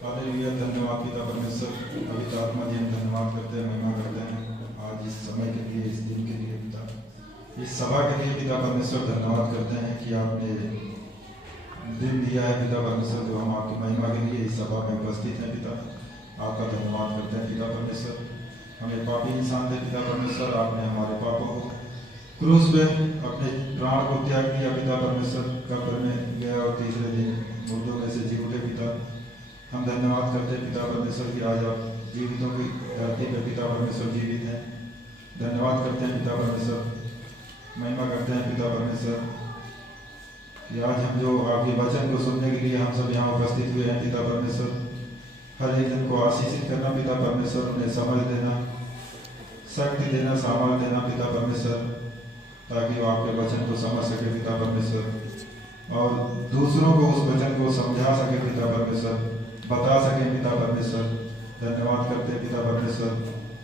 Hallelujah. धन्यवाद पिता परमेश्वर, पवित्र आत्मा जी, हम धन्यवाद करते हैं, महिमा करते हैं आज इस समय के लिए, इस दिन के लिए पिता, इस सभा के लिए पिता परमेश्वर धन्यवाद करते हैं कि आपने दिन दिया है पिता परमेश्वर, जो हम आपकी महिमा के लिए इस सभा में उपस्थित हैं पिता। आपका धन्यवाद करते हैं पिता परमेश्वर। हमें पापी इंसान थे पिता परमेश्वर, आपने हमारे पापों को क्रूस पे अपने प्राण को त्याग दिया पिता परमेश्वर, कब्र में गया और तीसरे दिन मुर्दों में से जी उठे पिता। हम धन्यवाद करते हैं पिता परमेश्वर कि आज आप जीवितों की धरती पे पिता परमेश्वर जीवित हैं। धन्यवाद करते हैं पिता परमेश्वर, महिमा करते हैं पिता परमेश्वर कि आज हम जो आपके वचन को सुनने के लिए हम सब यहाँ उपस्थित हुए हैं पिता परमेश्वर। हर एक जन को आशीषित करना पिता परमेश्वर, उन्हें समझ देना, शक्ति देना, सामर्थ देना पिता परमेश्वर, ताकि वो आपके वचन को समझ सके पिता परमेश्वर और दूसरों को उस वचन को समझा सके पिता परमेश्वर, बता सके पिता परमेश्वर। धन्यवाद करते हैं पिता परमेश्वर,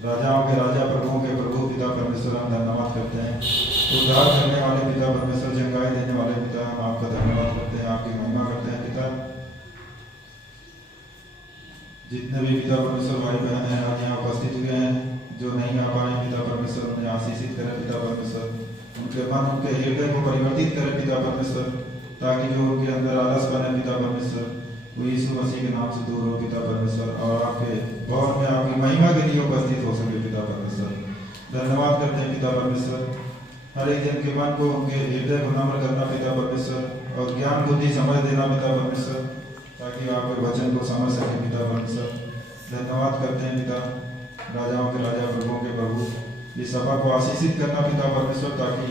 राजाओं के राजा, प्रभुओं के प्रभु पिता परमेश्वर, हम धन्यवाद करते हैं। उद्धार करने वाले पिता परमेश्वर, जंगाई देने वाले पिता, हम आपका धन्यवाद करते हैं, आपकी महिमा करते हैं पिता। जितने भी पिता परमेश्वर भाई बहन हैं आज यहाँ उपस्थित हुए हैं, जो नहीं आ पाए पिता परमेश्वर, उन्हें आशीषित करें पिता परमेश्वर, उनके मन, उनके हृदय को परिवर्तित करें पिता परमेश्वर, ताकि जो उनके अंदर आलस बने पिता परमेश्वर, वो यीशु मसीह के नाम से दूर हो पिता परमेश्वर, और आपके भवन में आपकी महिमा के लिए उपस्थित हो सके पिता परमेश्वर। धन्यवाद करते हैं पिता परमेश्वर, हर एक जन के मन को, उनके हृदय को नम्र करना पिता परमेश्वर, और ज्ञान बुद्धि समझ देना पिता परमेश्वर, ताकि आपके वचन को समझ सके पिता परमेश्वर। धन्यवाद करते हैं पिता, राजाओं के राजा, प्रभुओं के प्रभु, इस सभा को आशीषित करना पिता परमेश्वर, ताकि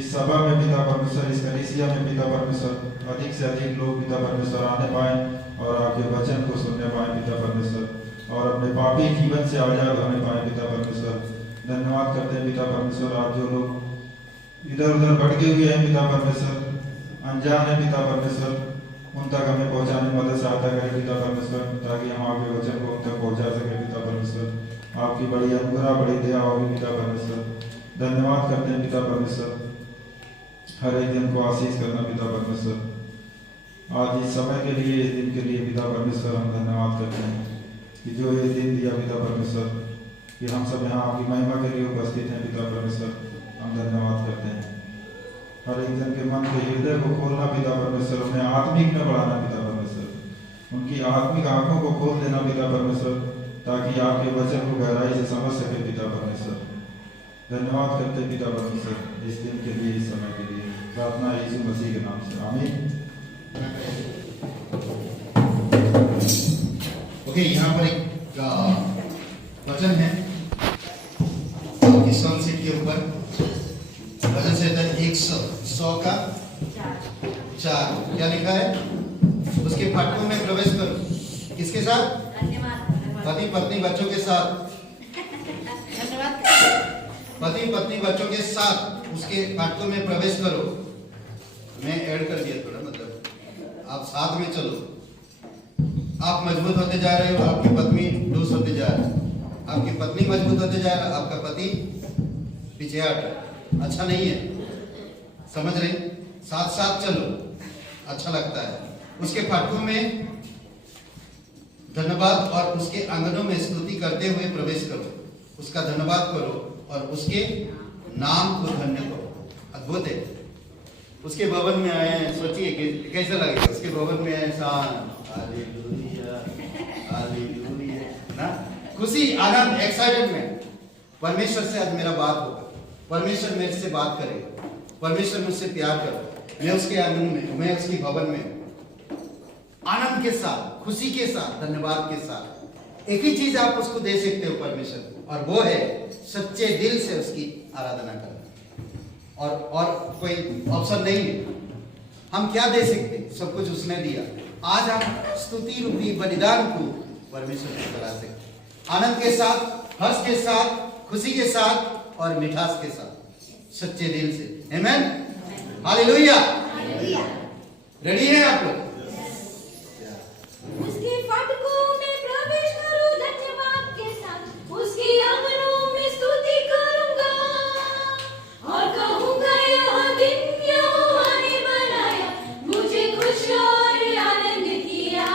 इस सभा में पिता परमेश्वर, इस कलीसिया में पिता परमेश्वर, अधिक से अधिक लोग पिता परमेश्वर आने पाए और आपके वचन को सुनने पाए पिता परमेश्वर, और अपने पापी जीवन से आजाद होने पाए पिता परमेश्वर। धन्यवाद करते हैं पिता परमेश्वर, आज जो लोग इधर उधर भटके हुए हैं पिता परमेश्वर, अनजान है पिता परमेश्वर, उन तक हमें पहुंचाने में मदद सहायता करें पिता परमेश्वर, ताकि हम आपके वचन को उन तक पहुंचा सके पिता परमेश्वर। आपकी बड़ी अनुग्रह, बड़ी दया होगी पिता परमेश्वर। धन्यवाद करते हैं पिता परमेश्वर, हर एक दिन को आशीष करना पिता परमेश्वर। आज इस समय के लिए, इस दिन के लिए पिता परमेश्वर, हम धन्यवाद करते हैं कि जो ये दिन दिया पिता परमेश्वर, कि हम सब यहाँ आपकी महिमा के लिए उपस्थित हैं पिता परमेश्वर, हम धन्यवाद करते हैं। हर एक जन के मन के हृदय को खोलना पिता परमेश्वर, उन्हें आत्मिक में बढ़ाना पिता परमेश्वर, उनकी आत्मिक आंखों को खोल देना पिता परमेश्वर, ताकि आपके वचन को गहराई से समझ सके पिता परमेश्वर। धन्यवाद करते पिता परमेश्वर इस दिन के लिए, इस समय के लिए। प्रार्थना यीशु मसीह के नाम से, आमीन। ओके, यहाँ पर एक वचन है इस सॉन्ग सीट के ऊपर, वचन से 100 का 4 क्या लिखा है? उसके फाटकों में प्रवेश करो, किसके साथ? पति पत्नी बच्चों के साथ, पति पत्नी बच्चों के साथ उसके फाटकों में प्रवेश करो। मैं ऐड कर दिया थोड़ा, मतलब आप साथ में चलो। आप मजबूत होते जा रहे हो, आपकी पत्नी लूज होते जा रही है, आपकी पत्नी मजबूत होते जा रहा है, आपका पति पीछे हट, अच्छा नहीं है, समझ रहे? साथ साथ चलो, अच्छा लगता है। उसके फाटकों में धन्यवाद और उसके आंगनों में स्तुति करते हुए प्रवेश करो, उसका धन्यवाद करो और उसके नाम को धन्य करो। अद्भुत है। उसके भवन में आए हैं, सोचिए कैसा लगेगा? उसके भवन में आए, हालेलुया हालेलुया ना, खुशी, आनंद, एक्साइटमेंट। परमेश्वर से आज मेरा बात होगा, परमेश्वर मेरे से बात करेगा, परमेश्वर मुझसे प्यार करो, मैं उसके आनंद में, मैं उसकी भवन में, आनंद के साथ, खुशी के साथ, धन्यवाद के साथ। एक ही चीज आप उसको दे सकते हो परमेश्वर, और वो है सच्चे दिल से उसकी आराधना करना, और कोई ऑप्शन नहीं है। हम क्या दे सकते? सब कुछ उसने दिया। आज हम स्तुति रूपी बलिदान को परमेश्वर को करा सकते, आनंद के साथ, हर्ष के साथ, खुशी के साथ और मिठास के साथ, सच्चे दिल से। आमीन, हालेलुया। रेडी है आप लोग? उसके फाटकों में प्रवेश करो धन्यवाद के साथ, उसके आंगनों में स्तुति करूंगा और कहूंगा यह दिन यहोवा ने बनाया, मुझे खुश और आनंद किया।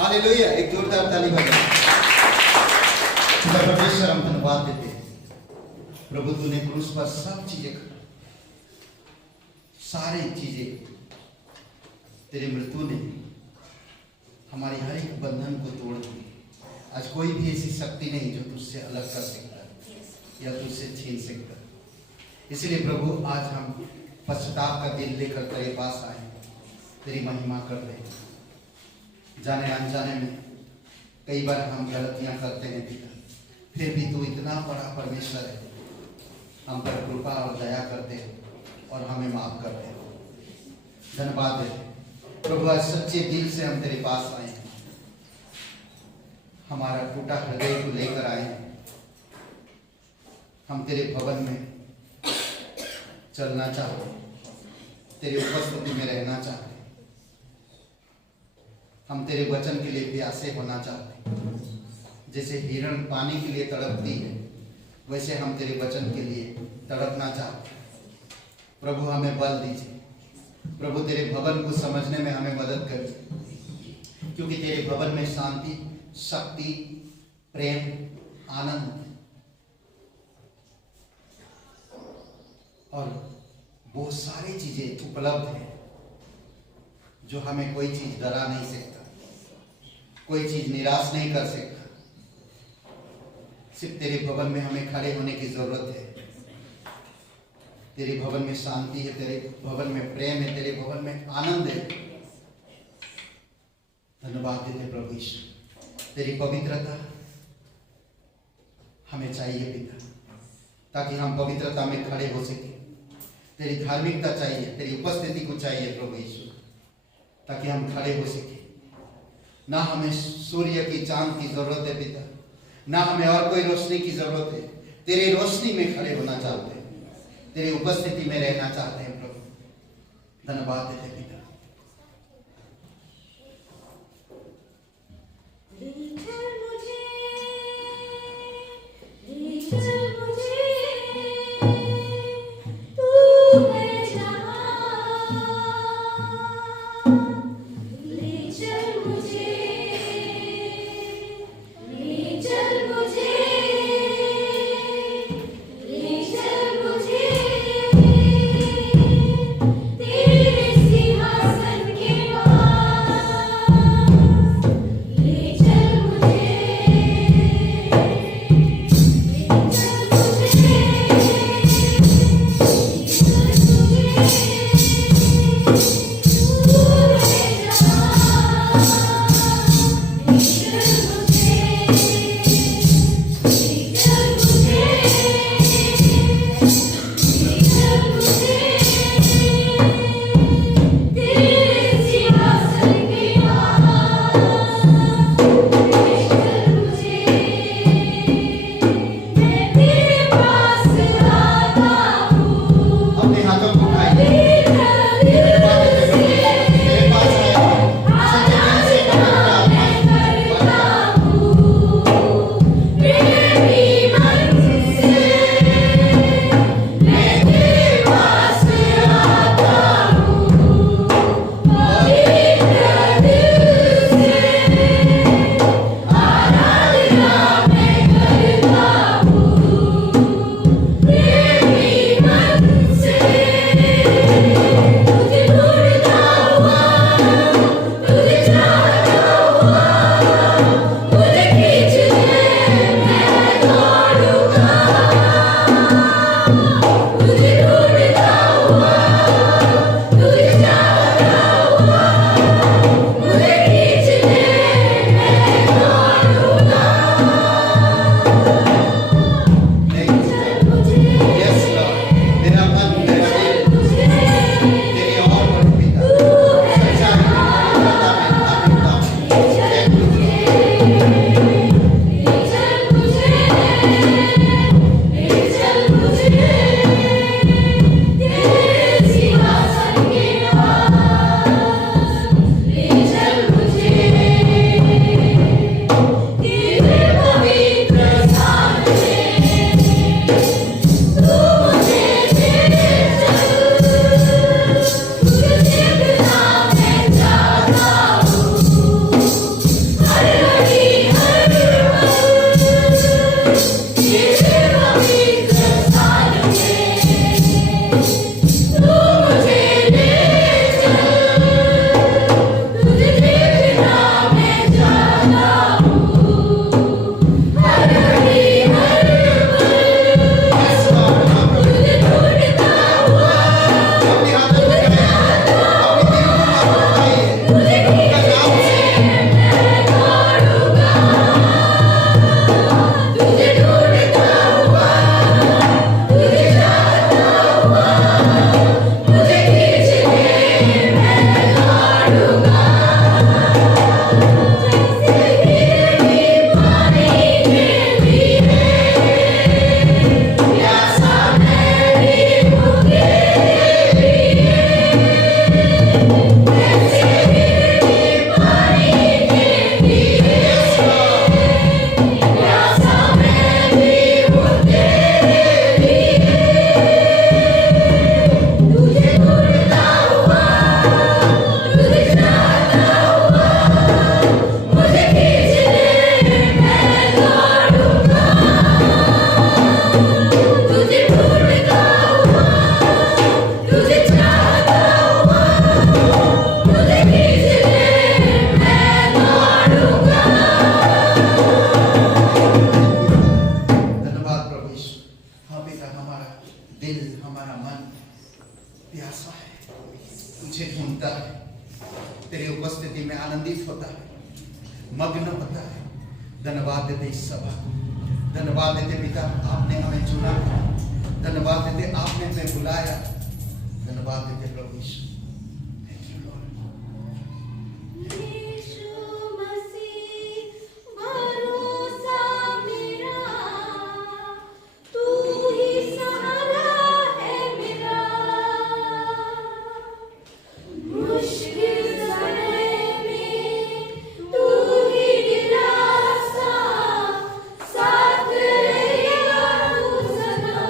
हालेलुया, एक जोरदार ताली बजाओ। खुदा परमेश्वर हम धन्यवाद देते हैं प्रभु, तूने क्रूस पर सब चीजें सारी चीजें तेरी मृत्यु ने हमारी हर एक बंधन को तोड़ दी। आज कोई भी ऐसी शक्ति नहीं जो तुझसे अलग कर सकता है या तुझसे छीन सकता है। इसलिए प्रभु आज हम पश्चाताप का दिल लेकर तेरे पास आए, तेरी महिमा कर रहे हैं। जाने अनजाने में कई बार हम गलतियां करते हैं पिता, फिर भी तू इतना बड़ा परमेश्वर है, हम पर कृपा और दया करते हो और हमें माफ करते हो। धन्यवाद देते प्रभु, आज सच्चे दिल से हम तेरे पास आए हैं, हमारा टूटा हृदय को लेकर आए हैं। हम तेरे भवन में चलना चाहते हैं, तेरे उपस्थिति में रहना चाहते हैं। हम तेरे वचन के लिए प्यासे होना चाहते हैं। जैसे हिरण पानी के लिए तड़पती है, वैसे हम तेरे वचन के लिए तड़पना चाहते हैं। प्रभु हमें बल दीजिए, प्रभु तेरे भवन को समझने में हमें मदद करिए, क्योंकि तेरे भवन में शांति, शक्ति, प्रेम, आनंद और बहुत सारी चीजें उपलब्ध हैं जो हमें कोई चीज डरा नहीं सकता, कोई चीज निराश नहीं कर सकता। सिर्फ तेरे भवन में हमें खड़े होने की जरूरत है। तेरे भवन में शांति है, तेरे भवन में प्रेम है, तेरे भवन में आनंद है। धन्यवाद देते प्रभु यीशु, तेरी पवित्रता हमें चाहिए पिता, ताकि हम पवित्रता में खड़े हो सके। तेरी धार्मिकता चाहिए, तेरी उपस्थिति को चाहिए प्रभु यीशु, ताकि हम खड़े हो सके। ना हमें सूर्य की चांद की जरूरत है पिता, ना हमें और कोई रोशनी की जरूरत है। तेरी रोशनी में खड़े होना चाहते हैं, तेरी उपस्थिति में रहना चाहते हैं प्रभु। धन्यवाद देते पिता। तेरे सिंहासन में आनंदित होता है, मग्न होता है। धन्यवाद देते इस सभा को, धन्यवाद देते पिता आपने हमें चुना, धन्यवाद देते आपने हमें बुलाया, धन्यवाद देते प्रभु यीशु। Thank you, Lord. यीशु मसीह भरोसा मेरा, तू ही सहारा है मेरा, मुश्किल समय में तू ही दिलासा, साथ रहेगा तू सदा।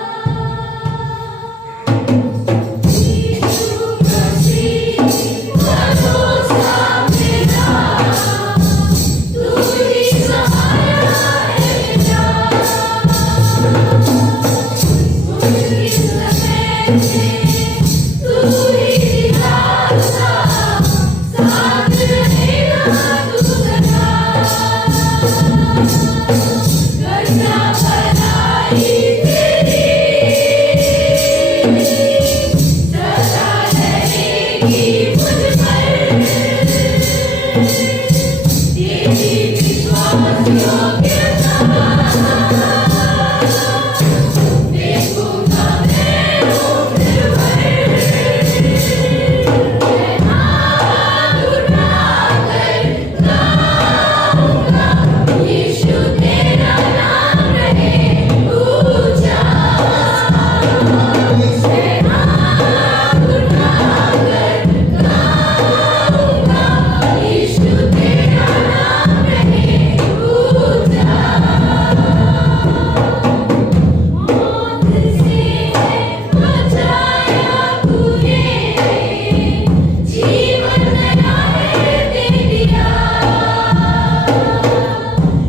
यीशु मसीह भरोसा मेरा, तू ही सहारा है मेरा, मुश्किल समय में तू ही दिलासा, साथ रहेगा तू सदा। करना भलाई तेरी सदा रहेगी मुझ पर, तेरी विश्वास योग्यता देखूंगा मैं उम्र भर। मैं हाथ उठाकर गाऊंगा, यीशु तेरा नाम रहे ऊंचा। मैं हाथ उठाकर गाऊंगा, यीशु तेरा नाम रहे ऊंचा। मौत से बचाया तूने, जीवन नया है दे दिया।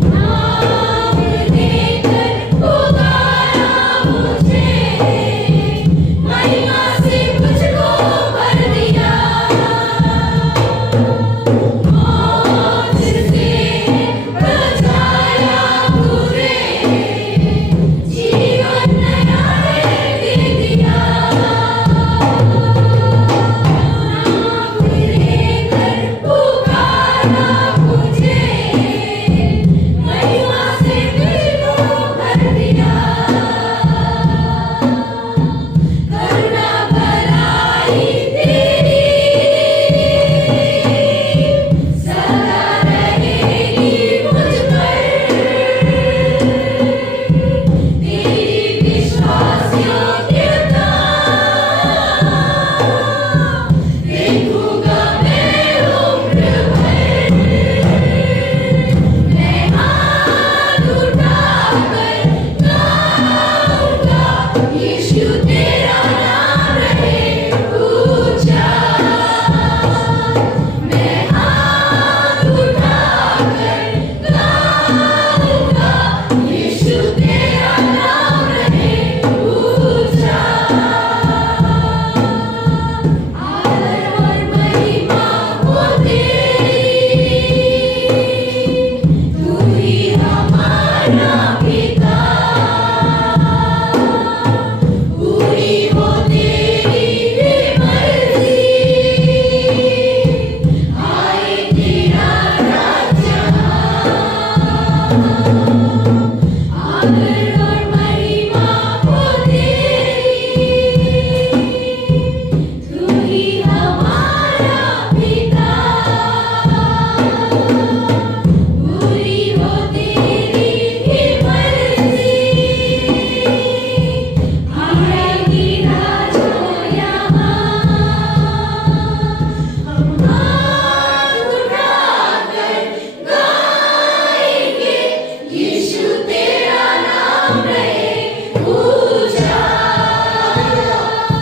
नाम लेकर पुकारा मुझे, महिमा से मुझको भर दिया। मौत से बचाया तूने, जीवन नया है दे दिया। नाम लेकर पुकारा मुझे, महिमा से मुझको भर दिया। करुणा भलाई तेरी सदा रहेगी मुझ पर, तेरी विश्वास योग्यता देखूंगा मैं उम्र भर। मैं हाथ उठाकर गाऊंगा, यीशु तेरा नाम रहे ऊंचा। मैं हाथ उठाकर गाऊंगा, यीशु तेरा नाम रहे ऊंचा। आदर और महिमा हो तेरी, तू ही हमारा पिता। पूरी हो तेरी मर्जी, आए तेरा राज्य। आदर और महिमा हो तेरी, तू ही हमारा पिता। पूरी हो तेरी मर्जी, आएगी राजो यहाँ। हम हाथ उठाकर गाएंगे, यीशु तेरा नाम रहे ऊंचा।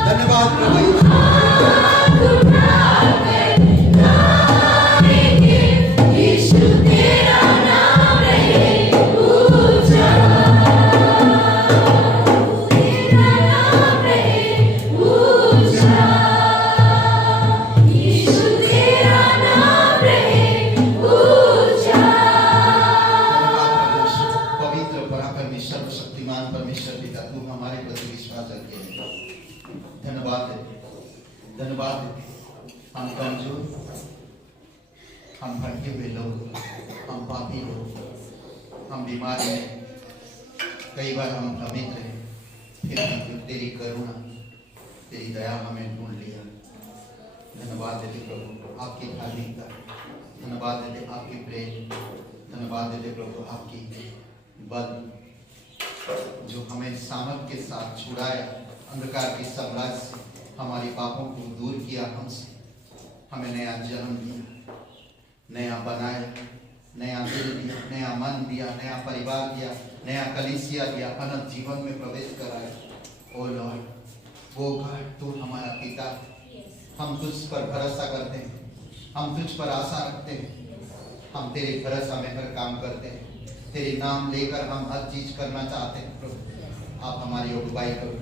धन्यवाद प्रभु यीशु। हाथ उठाकर गाएंगे, यीशु तेरा नाम रहे ऊंचा। तेरा नाम रहे ऊंचा, यीशु तेरा नाम रहे ऊंचा। धन्यवाद प्रभु यीशु। पवित्र पराक्रमी सर्वशक्तिमान परमेश्वर पिता, तू हमारे प्रति विश्वास रखे है। धन्यवाद देते, धन्यवाद देते। हम कमजोर, हम भटके हुए लोग, हम पापी लोग, हम बीमार हैं, कई बार हम भ्रमित रहे, फिर भी तेरी करुणा, तेरी दया हमें ढूंढ लिया। धन्यवाद देते प्रभु आपकी धार्मिकता, धन्यवाद देते आपकी प्रेम, धन्यवाद देते प्रभु आपकी बल जो हमें सामर्थ के साथ छुड़ाया, अंधकार के साम्राज्य से हमारे पापों को दूर किया हमसे, हमें नया जन्म दिया, नया बनाया, नया दिल दिया, नया मन दिया, नया परिवार दिया, नया कलीसिया दिया, अनंत जीवन में प्रवेश कराया। ओ लॉर्ड, वो घर तू हमारा पिता, हम तुझ पर भरोसा करते हैं, हम तुझ पर आशा रखते हैं, हम तेरे भरोसा में हर काम करते हैं, तेरे नाम लेकर हम हर चीज करना चाहते हैं। प्रभु आप हमारी अगुवाई करो।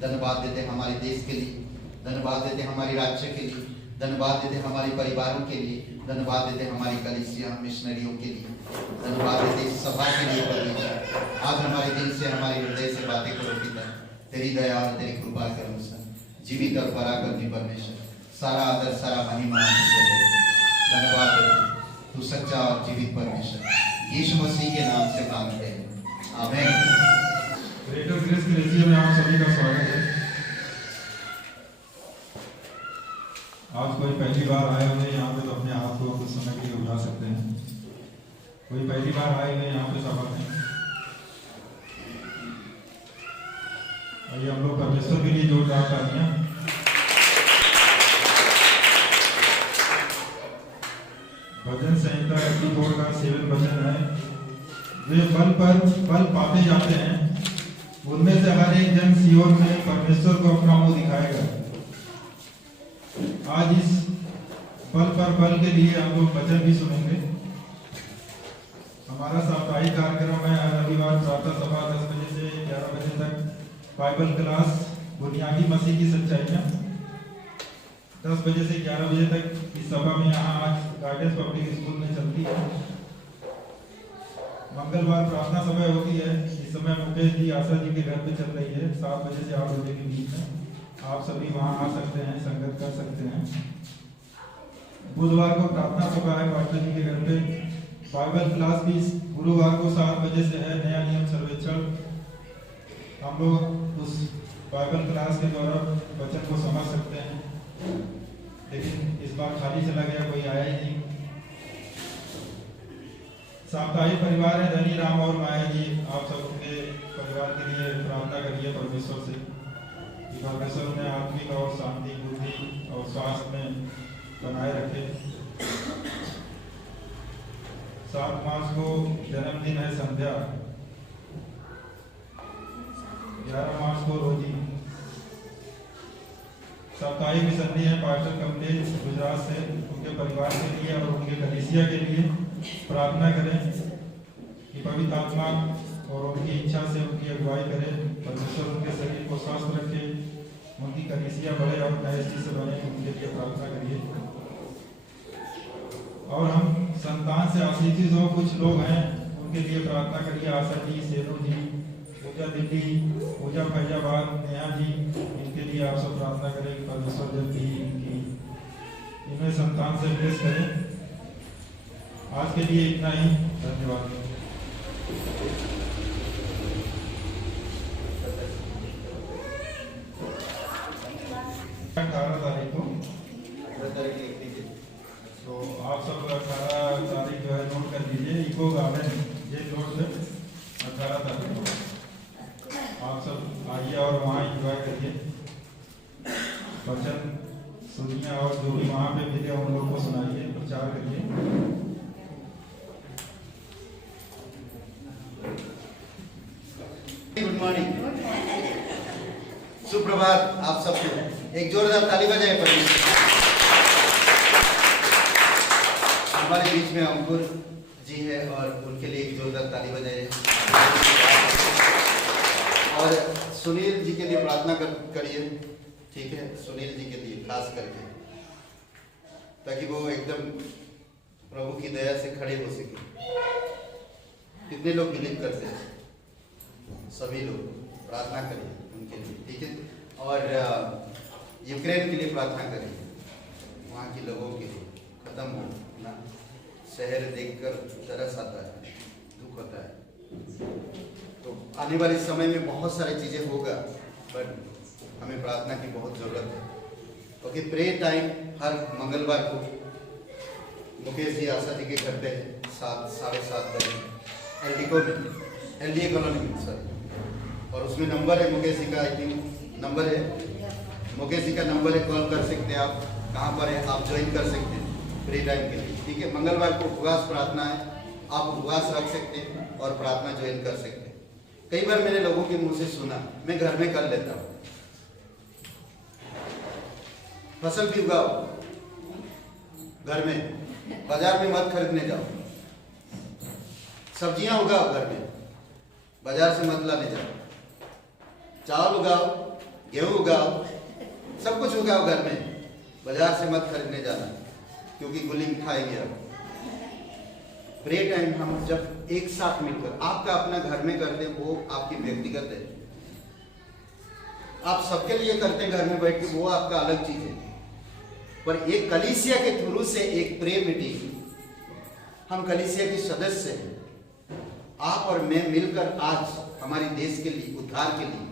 धन्यवाद देते हमारे देश के लिए, धन्यवाद देते हमारे राज्य के लिए, धन्यवाद देते हमारे परिवारों के लिए, धन्यवाद देते हमारी कलीसिया मिशनरियों के लिए, धन्यवाद देते इस सभा के लिए। परमेश्वर आज हमारे दिल से, हमारे हृदय से बातें करो पिता, तेरी दया और तेरी कृपा के अनुसार जीवित और पराक्रमी परमेश्वर, सारा आदर सारा महिमा धन्यवाद देते, तू सच्चा और जीवित परमेश्वर, यीशु मसीह के नाम से मांगते हैं, आमीन। ग्रेटर ग्रेस कलीसिया में आप सभी का स्वागत है। आज कोई पहली बार आए हुए यहाँ पे तो अपने हाथ को कुछ समय के लिए उठा सकते हैं। कोई पहली बार आए हुए यहाँ पे सभा में, आइए हम लोग परमेश्वर के लिए जोरदार तालियां। भजन संहिता 84 का 7 वचन है, वे बल पर बल पाते जाते हैं, उनमें से हर एक जन सियोन में परमेश्वर को अपना मुंह दिखाएगा। आज इस बल पर बल के लिए हम लोग वचन भी सुनेंगे। हमारा साप्ताहिक कार्यक्रम है हर रविवार प्रातः सभा 10 बजे से 11 बजे तक, बाइबल क्लास बुनियादी मसीह की सच्चाइयाँ 10 बजे से 11 बजे तक इस सभा में यहाँ आज गाइडेंस पब्लिक स्कूल में चलती है। मंगलवार प्रार्थना समय होती है, इस समय मुकेश जी आशा जी के घर पे चल रही है 7 बजे से 8 बजे के बीच में। आप सभी वहाँ आ सकते हैं, संगत कर सकते हैं। बुधवार को प्रार्थना सभा है पास्टर जी के घर पे। बाइबल क्लास भी गुरुवार को 7 बजे से है, नया नियम सर्वेक्षण। हम लोग उस बाइबल क्लास के द्वारा वचन को समझ सकते हैं, लेकिन इस बार खाली चला गया, कोई आया ही नहीं। साप्ताहिक परिवार है धनी राम और माया जी, आप सबके परिवार के लिए प्रार्थना करिए परमेश्वर से कि परमेश्वर उन्हें आत्मिक और शांति, बुद्धि और स्वास्थ्य में बनाए रखे। 7 मार्च को जन्मदिन है संध्या, 11 मार्च को रोजी। साप्ताहिक मिशनरी है पास्टर कमलेश गुजरात से, उनके परिवार के लिए और उनके कलीसिया के लिए प्रार्थना करें कि पवित्र आत्मा और उनकी इच्छा से उनकी अगुवाई करें, परमेश्वर उनके शरीर को स्वस्थ रखे, उनकी कलीसिया बढ़े और नए से बने, उनके लिए प्रार्थना करिए। और हम संतान से आशीषित हो कुछ लोग हैं, उनके लिए प्रार्थना करिए। आशा जी, सेरू जी, पूजा दिल्ली, पूजा फैजाबाद, नेहा जी, इनके लिए आप सब प्रार्थना करें कि परमेश्वर जल्दी इन्हें संतान से ब्लेस करें। आज के लिए इतना ही, धन्यवाद। 18 तारीख को, तो आप सब 18 तारीख जो है नोट कर लीजिए, इको गार्डन ये रोड से 18 तारीख को आप सब आइए और वहाँ एंजॉय करिए, वचन सुनिए और जो भी वहाँ पे मिले उन लोगों को सुनाइए, प्रचार करिए। गुड मॉर्निंग, सुप्रभात आप सबको। एक जोरदार ताली बजाएं परमेश्वर। हमारे बीच में अंकुर जी है और उनके लिए एक जोरदार ताली बजाएं। और सुनील जी के लिए प्रार्थना करिए, ठीक है, सुनील जी के लिए खास करके, ताकि वो एकदम प्रभु की दया से खड़े हो सके। कितने लोग बिलीव करते हैं? सभी लोग प्रार्थना करिए उनके लिए, ठीक है। और यूक्रेन के लिए प्रार्थना करिए, वहाँ के लोगों के लिए खत्म हो ना शहर देखकर तरस आता है, दुख होता है। तो आने वाले समय में बहुत सारी चीज़ें होगा, बट हमें प्रार्थना की बहुत ज़रूरत है। क्योंकि प्रे टाइम हर मंगलवार को मुकेश जी आशा जी के घर पे 7 साढ़े 7 बजे एलडीए कॉलोनी में सर, और उसमें नंबर है मुकेश जी का, आई थिंक नंबर है मुकेश जी का नंबर है, कॉल कर सकते हैं आप। कहाँ पर है आप ज्वाइन कर सकते हैं प्रे टाइम के लिए, ठीक है। मंगलवार को उपवास प्रार्थना है, आप उपवास रख सकते हैं और प्रार्थना ज्वाइन कर सकते हैं। कई बार मैंने लोगों के मुंह से सुना, मैं घर में कर लेता हूँ। फसल भी उगाओ घर में, बाजार में मत खरीदने जाओ। सब्जियां उगाओ घर में, बाजार से मत लाने जाओ। चावल उगाओ, गेहूं उगाओ, सब कुछ उगाओ घर में, बाजार से मत खरीदने जाना, क्योंकि गुलिंग खाएंगे आप। प्रे टाइम हम जब एक साथ मिलकर, आपका अपना घर में करते हैं वो आपकी व्यक्तिगत है, आप सबके लिए करते हैं घर में बैठ के, वो आपका अलग चीज है। पर एक कलीसिया के थ्रू से एक प्रे मीटिंग, हम कलीसिया के सदस्य हैं, आप और मैं मिलकर आज हमारी देश के लिए, उद्धार के लिए,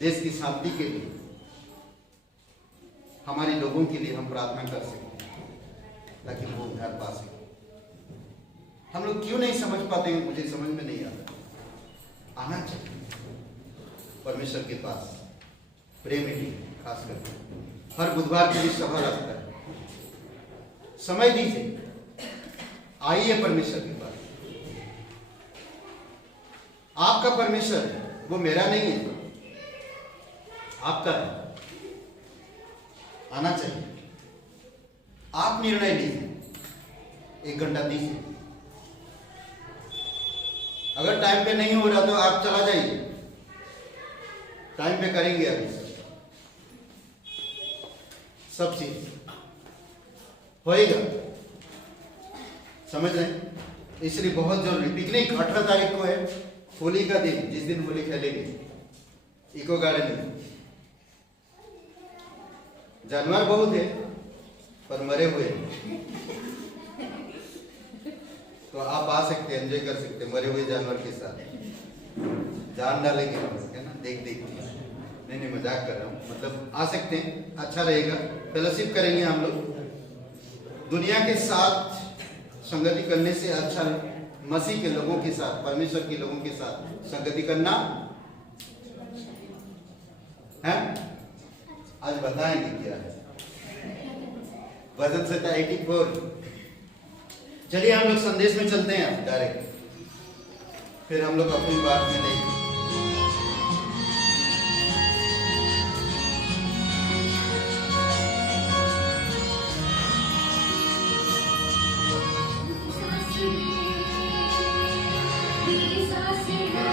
देश की शांति के लिए, हमारे लोगों के लिए हम प्रार्थना कर सकते हैं ताकि वो उद्धार पा सके। हम लोग क्यों नहीं समझ पाते हैं, मुझे समझ में नहीं आता। आना चाहिए परमेश्वर के पास, प्रे मीटिंग खास करके हर बुधवार के लिए सभा रखता है, समय दीजिए, आइए परमेश्वर के पास। आपका परमेश्वर है, वो मेरा नहीं है, आपका है। आना चाहिए, आप निर्णय लीजिए, 1 घंटा दीजिए। अगर टाइम पे नहीं हो रहा तो आप चला जाइए, टाइम पे करेंगे अभी सब चीज होएगा, समझ रहे हैं। इसलिए बहुत जरूरी, पिकनिक 18 तारीख को है, होली का दिन, जिस दिन होली खेलेंगे इको गार्डन में। जानवर बहुत है पर मरे हुए हैं, तो आप आ सकते हैं, एंजॉय कर सकते हैं मरे हुए जानवर के साथ। जान डालेंगे हम लोग, है ना, देख देख के। नहीं मजाक कर रहा हूँ, मतलब आ सकते हैं, अच्छा रहेगा, फेलोशिप करेंगे हम लोग। दुनिया के साथ संगति करने से अच्छा मसीह के लोगों के साथ, परमेश्वर के लोगों के साथ संगति करना है। आज बताएंगे क्या है वजन से 84। चलिए हम लोग संदेश में चलते हैं डायरेक्ट, फिर हम लोग अपनी बात में नहीं। मेरी सांस है,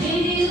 मेरी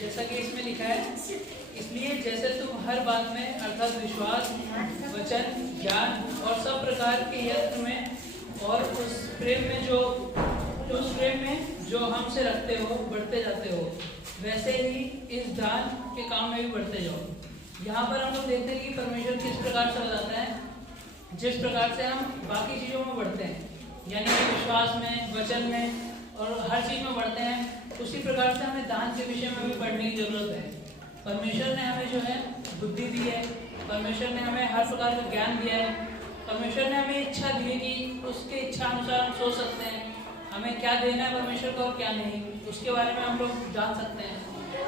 जैसा कि इसमें लिखा है, इसलिए जैसे तुम हर बात में अर्थात विश्वास, वचन, ज्ञान और सब प्रकार के यत्न में और उस प्रेम में जो हमसे रखते हो बढ़ते जाते हो, वैसे ही इस दान के काम में भी बढ़ते जाओ। यहाँ पर हम लोग देखते हैं कि परमेश्वर किस प्रकार से बताता है, जिस प्रकार से हम बाकी चीज़ों में बढ़ते हैं, यानी कि विश्वास में, वचन में और हर चीज़ में बढ़ते हैं, उसी प्रकार से हमें दान के विषय में भी पढ़ने की जरूरत है। परमेश्वर ने हमें जो है बुद्धि दी है, परमेश्वर ने हमें हर प्रकार का ज्ञान दिया है, परमेश्वर ने हमें इच्छा दी है कि उसके इच्छा अनुसार हम सोच सकते हैं हमें क्या देना है परमेश्वर को और क्या नहीं, उसके बारे में हम लोग जान सकते हैं।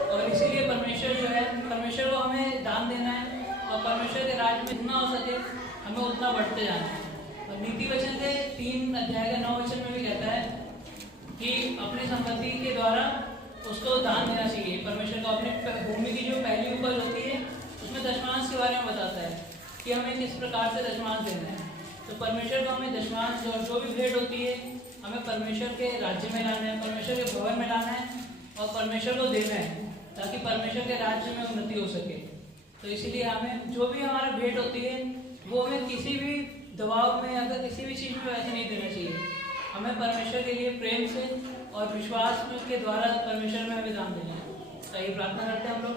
और इसीलिए परमेश्वर जो है, परमेश्वर को हमें दान देना है और परमेश्वर के राज्य में जितना हो सके हमें उतना बढ़ते जाना है। और नीति वचन के 3 अध्याय के 9 वचन में भी कहता है कि अपनी संपत्ति के द्वारा उसको दान देना चाहिए। परमेश्वर को अपने भूमि की जो पहली उपज होती है उसमें दशमांश के बारे में बताता है कि हमें किस प्रकार से दशमांश देना है। तो परमेश्वर को हमें दशमांश और जो भी भेंट होती है हमें परमेश्वर के राज्य में लाना है, परमेश्वर के भवन में लाना है और परमेश्वर को देना है, ताकि परमेश्वर के राज्य में उन्नति हो सके। तो इसीलिए हमें जो भी हमारा भेंट होती है वो हमें किसी भी दबाव में या किसी भी चीज़ में वैसे नहीं देना चाहिए। हमें परमेश्वर के लिए प्रेम से और विश्वास के द्वारा परमेश्वर में हमें दान देना है। तो ये प्रार्थना करते हैं हम लोग।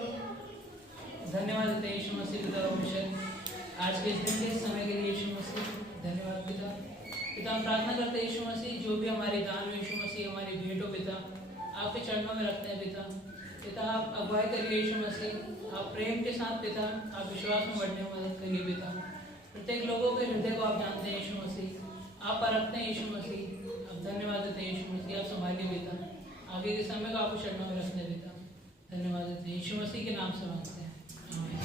धन्यवाद देते हैं यीशु मसीह पिता परमेश्वर आज के इस दिन के समय के लिए। यीशु मसीह धन्यवाद पिता। पिता हम प्रार्थना करते हैं यीशु मसीह, जो भी हमारे दान में यीशु मसीह हमारी भेंट हो पिता, आपके चरणों में रखते हैं पिता। पिता आप अगुवाई करिए यीशु मसीह, आप प्रेम के साथ पिता आप विश्वास में बढ़ने में मदद करिए पिता। प्रत्येक लोगों के हृदय को आप जानते हैं यीशु मसीह, आप परखते हैं यीशु मसीह। आप धन्यवाद देते हैं यीशु मसीह, आप संभालिए पिता, आगे के समय को आपको चरणों में रखते हैं पिता। धन्यवाद देते हैं यीशु मसीह के नाम से मांगते हैं, आमीन।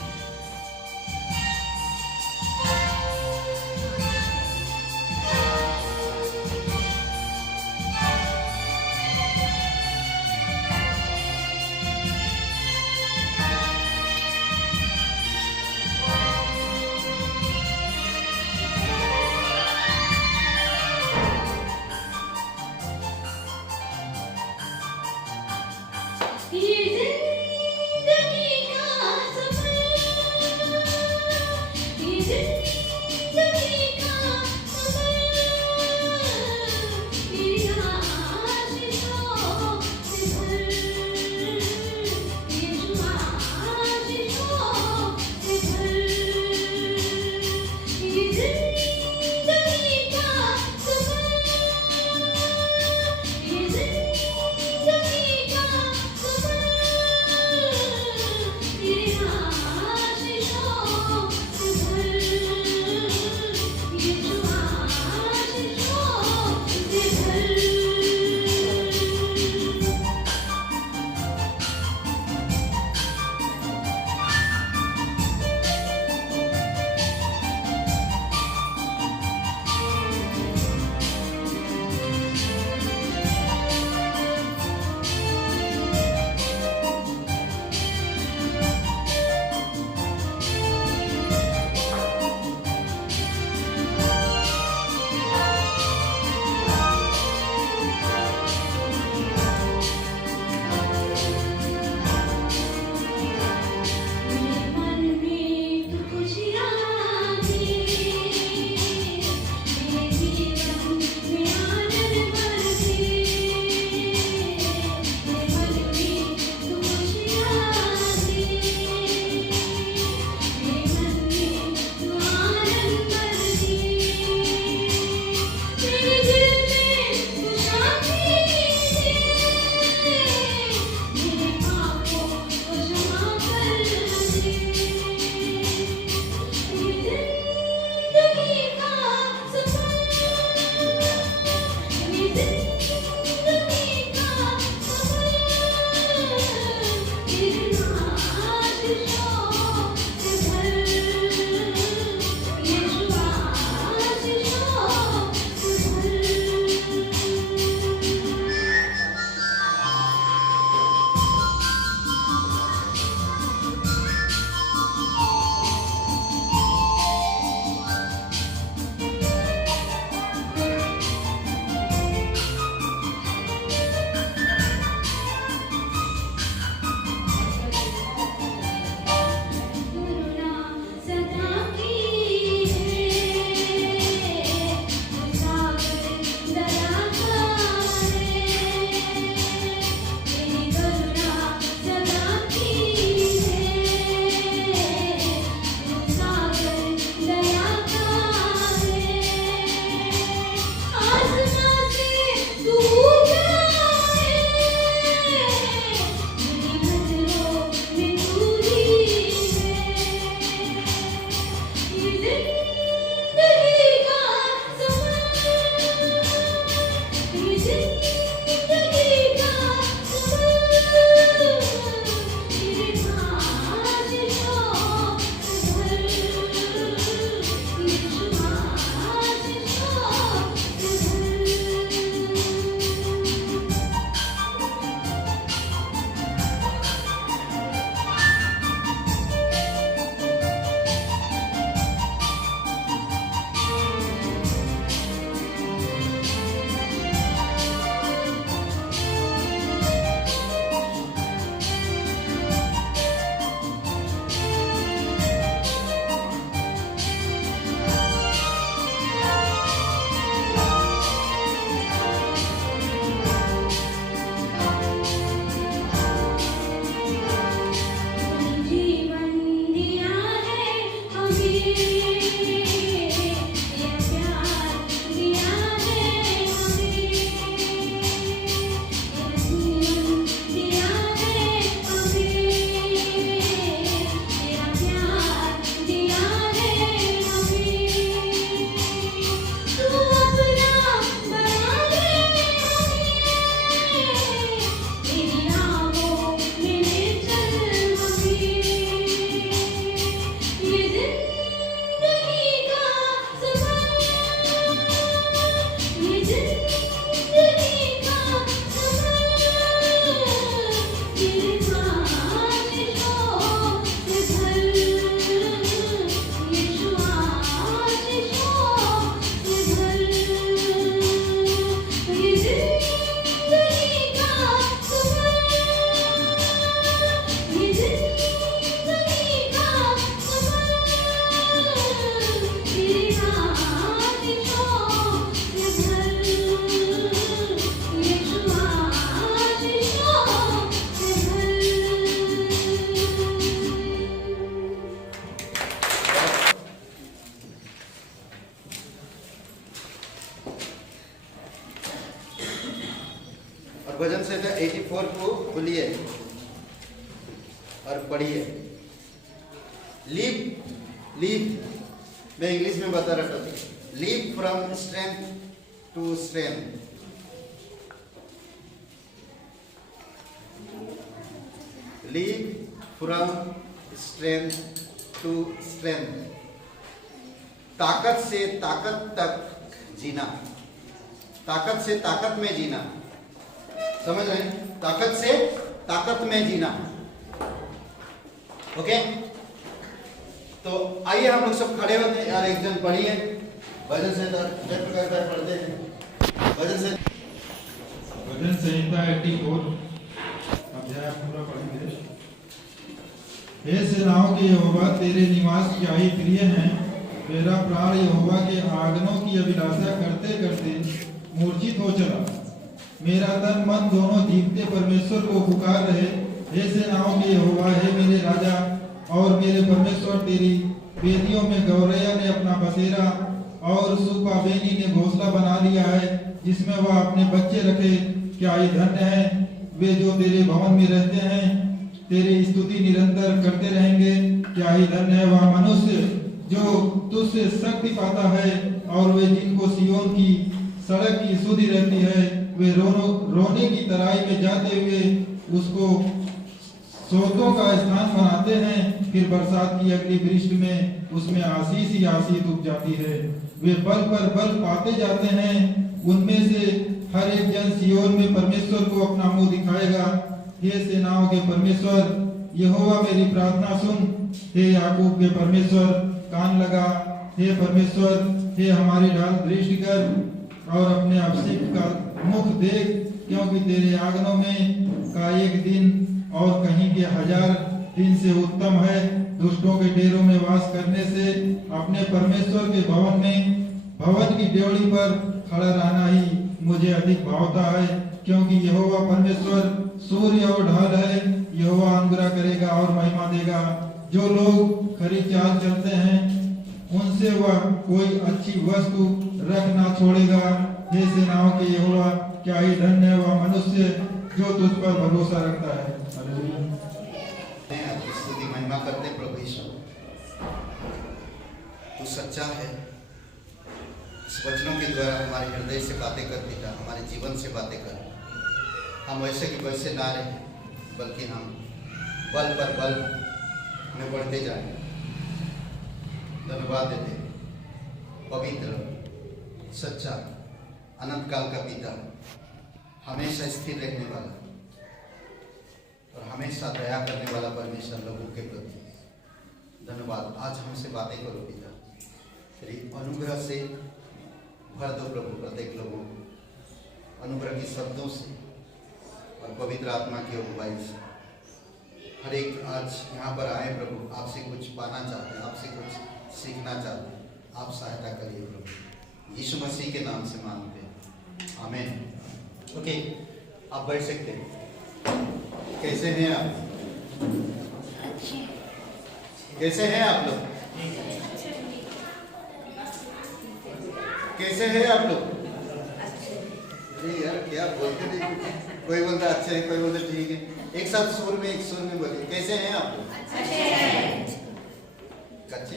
जिंदगी का सफर मेरी आशीषों से भर, यीशु आशीषों से भर। ये जिंदगी का सफर, ये जिंदगी का सफर मेरी आशीषों से भर, यीशु आशीषों से भर। मेरे मन में तू खुशियाँ दे, मेरे जीवन में आनंद भर दे। मेरे मन में तू खुशियाँ दे, मेरे मन में तू आनंद भर दे। मेरे दिल में तू शांति दे, मेरे पापों को क्षमा कर दे। ये जिंदगी का सफर, ये जिंदगी का सफर तेरी आशीषों से भर, यीशु आशीषों से भर। करुणा सदा की है, सागर दया का है। तेरी करुणा सदा की है, सागर दया का है। आसमां से तू उतरा है, मेरी नजरों में तू ही है। ये जिंदगी का सफर, ये जिंदगी का सफर मेरी आशीषों से भर, यीशु आशीषों से भर। और भजन संहिता 84 को खोलिए और पढ़िए। लीव मैं इंग्लिश में बता रहा था, leave from strength to strength. Leave from strength to strength, ताकत से ताकत तक जीना, ताकत से ताकत में जीना, समझ रहे हैं? ताकत से ताकत में जीना। ओके, तो आइए हम लोग सब खड़े होते हैं यार, एक जन पढ़िए भजन संहिता पढ़ते हैं। भजन संहिता 84 अध्याय पूरा पढ़ेंगे। हे सेनाओं के यहोवा, तेरे निवास क्या ही प्रिय हैं। मेरा प्राण यहोवा के आज्ञाओं की अभिलाषा करते करते मूर्छित हो चला। मेरा तन मन दोनों जीवते परमेश्वर को पुकार रहे। हे सेनाओं के यहोवा, हे मेरे राजा और मेरे परमेश्वर, तेरी वेदियों में गौरैया ने अपना बसेरा और सुपाबेनी ने घोंसला बना लिया है, जिसमें वह अपने बच्चे रखे। क्या ही धन्य है वे जो तेरे भवन में रहते हैं, तेरी स्तुति निरंतर करते रहेंगे। क्या ही धन्य है वह मनुष्य जो तुझसे शक्ति पाता है, और वे जिनको सियोन की सड़क की सुधि रहती है। वे रोने की तराई में जाते हुए उसको सोतों का स्थान बनाते हैं। फिर बरसात की अगली वृष्टि में उसमें आशीष ही आशीष उग जाती है। वे बल पर बल पाते जाते हैं। उनमें से हर एक जन सियोन में परमेश्वर को अपना मुंह दिखाएगा। हे सेनाओं के परमेश्वर यहोवा, मेरी प्रार्थना सुन। हे याकूब के परमेश्वर, कान लगा। हे परमेश्वर, हे हमारी ढाल दृष्टि कर और अपने अभिषिक्त का मुख देख, क्योंकि तेरे आज्ञाओं में का एक दिन और कहीं के 1000 दिन से उत्तम है। दुष्टों के डेरों में वास करने से अपने परमेश्वर के भवन की ड्योढ़ी पर खड़ा रहना ही मुझे अधिक भावता है, क्योंकि यहोवा परमेश्वर सूर्य और ढाल है। यहोवा अनुग्रह करेगा और महिमा देगा। जो लोग खरी चाल चलते हैं उनसे वह कोई अच्छी वस्तु रख ना छोड़ेगा। हे सेनाओं के यहोवा, क्या ही धन्य है वह मनुष्य जो तुझ पर भरोसा रखता है। स्तुति महिमा करते प्रभु यीशु, तू सच्चा है। इस वचनों के द्वारा हमारे हृदय से बातें कर पिता, हमारे जीवन से बातें कर। हम वैसे कि वैसे ना रहे, बल्कि हम बल पर बल में बढ़ते जाए। धन्यवाद देते पवित्र, सच्चा, अनंत काल का पिता, हमेशा स्थिर रहने वाला और हमेशा दया करने वाला परमेश्वर, लोगों के प्रति धन्यवाद। आज हमसे बातें करो पिता, तेरी अनुग्रह से भर दो प्रभु प्रत्येक लोगों को, अनुग्रह के शब्दों से और पवित्र आत्मा की अगुवाई से। हर एक आज यहाँ पर आए प्रभु, आपसे कुछ पाना चाहते हैं, आपसे कुछ सीखना चाहते हैं। आप सहायता करिए प्रभु, यीशु मसीह के नाम से मांगते हैं, आमीन। ओके, आप बैठ सकते हैं। कैसे हैं आप? कैसे हैं आप लोग? कैसे हैं आप लोग? अरे यार क्या बोलते नहीं, कोई बोलता अच्छे हैं, कोई बोलता ठीक है। एक साथ सुर में, एक सुर में बोलिए, कैसे हैं आप लोग? अच्छे हैं। कच्चे?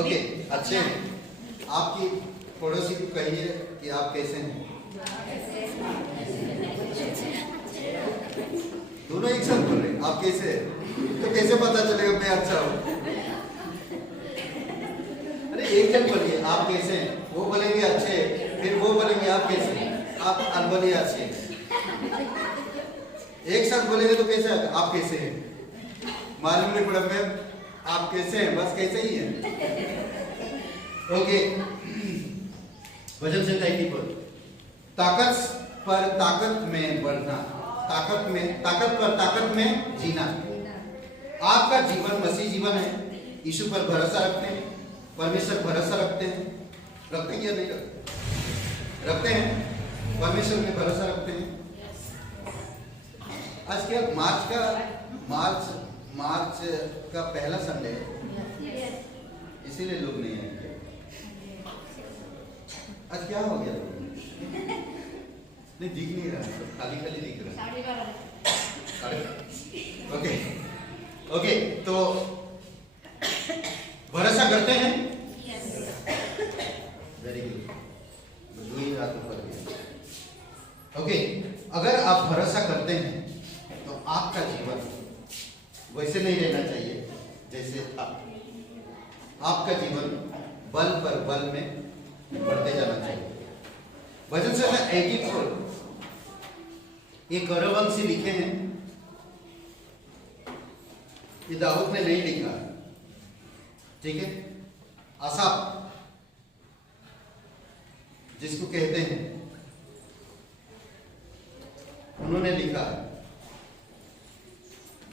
ओके, अच्छे हैं। आपकी पड़ोसी को कहिए कि आप कैसे हैं। दोनों एक साथ बोल रहे, आप कैसे हैं? तो कैसे पता चलेगा मैं अच्छा हूँ? अरे एक जन बोलिए आप कैसे हैं, वो बोलेंगे अच्छे, फिर वो बोलेंगे आप कैसे हैं, आप अनबोलिए अच्छे। एक साथ बोलेंगे तो कैसे आप कैसे हैं? मालूम नहीं पड़ा मैं आप कैसे हैं, बस कैसे ही हैं। ओके, वचन से तय पर ताकत पर ताकत में बढ़ना, ताकत पर ताकत में जीना। आपका जीवन मसीह जीवन है। यीशु पर भरोसा रखते हैं, परमेश्वर भरोसा रखते हैं, रखते हैं या नहीं रखते? रखते हैं, परमेश्वर में भरोसा रखते हैं। आज क्या मार्च का पहला संडे है, इसीलिए लोग नहीं आएंगे। आज क्या हो गया? नहीं दिख नहीं रहा, खाली खाली दिख रहा है। ओके ओके, तो भरोसा करते हैं? Very good, okay. अगर आप भरोसा करते हैं तो आपका जीवन वैसे नहीं रहना चाहिए जैसे आपका जीवन बल पर बल में बढ़ते जाना चाहिए। भजन संहिता 84 ये गौरवंशी लिखे हैं, ये दाऊद ने नहीं लिखा, ठीक है। आसाफ जिसको कहते हैं उन्होंने लिखा,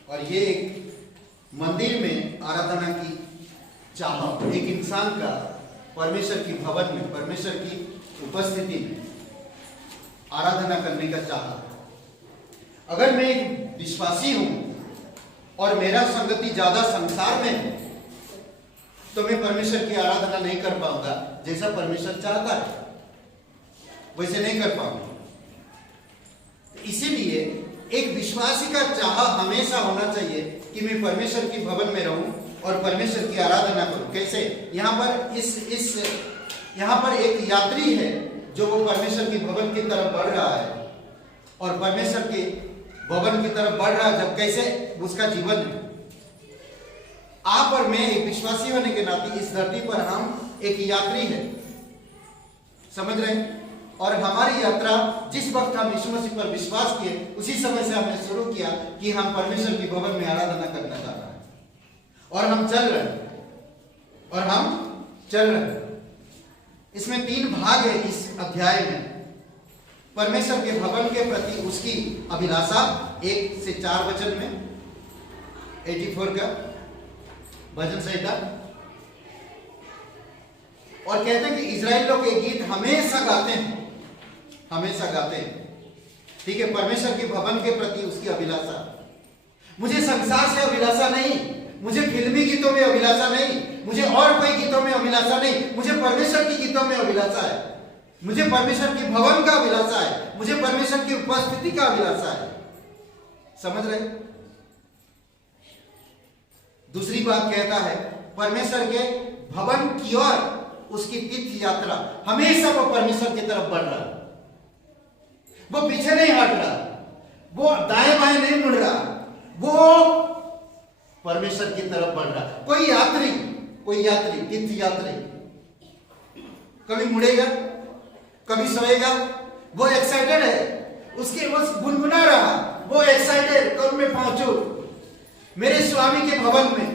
और ये एक मंदिर में आराधना की चाह, एक इंसान का परमेश्वर की भवन में, परमेश्वर की उपस्थिति में आराधना करने का चाह। अगर मैं एक विश्वासी हूं और मेरा संगति ज्यादा संसार में है तो मैं परमेश्वर की आराधना नहीं कर पाऊंगा जैसा परमेश्वर चाहता है, वैसे नहीं कर पाऊंगा। इसीलिए एक विश्वासी का चाह हमेशा होना चाहिए कि मैं परमेश्वर की भवन में रहूं और परमेश्वर की आराधना करूं। कैसे? यहाँ पर यहाँ पर एक यात्री है जो वो परमेश्वर की भवन की तरफ बढ़ रहा है, और परमेश्वर के भवन की तरफ बढ़ रहा है जब, कैसे? उसका जीवन है। आप और मैं एक विश्वासी होने के नाते इस धरती पर हम एक यात्री है, समझ रहे हैं? और हमारी यात्रा जिस वक्त हम यीशु मसीह पर विश्वास किए उसी समय से हमने शुरू किया कि हम परमेश्वर की भवन में आराधना करना चाह रहे हैं, और हम चल रहे हैं, इसमें 3 भाग है इस अध्याय में। परमेश्वर के भवन के प्रति उसकी अभिलाषा 1 से 4 वचन में 84 का भजन संहिता, और कहते हैं कि इजराइल लोग ये गीत हमेशा गाते हैं, ठीक है। परमेश्वर के भवन के प्रति उसकी अभिलाषा। मुझे संसार से अभिलाषा नहीं, मुझे फिल्मी गीतों में अभिलाषा नहीं, मुझे और कोई गीतों में अभिलाषा नहीं, मुझे परमेश्वर की गीतों में अभिलाषा है, मुझे परमेश्वर की भवन का अभिलाषा है, मुझे परमेश्वर की उपस्थिति का अभिलाषा है। समझ रहे? दूसरी बात कहता है परमेश्वर के भवन की ओर उसकी तीर्थ यात्रा, हमेशा वो परमेश्वर की तरफ बढ़ रहा है, वो पीछे नहीं हट रहा, वो दाएं बाएं नहीं मुड़ रहा, वो परमेश्वर की तरफ बढ़ रहा। कोई यात्री तीर्थ यात्री कभी मुड़ेगा, कभी सोएगा, वो एक्साइटेड है, उसके बस गुनगुना रहा, वो एक्साइटेड, कब मैं पहुंचू मेरे स्वामी के भवन में,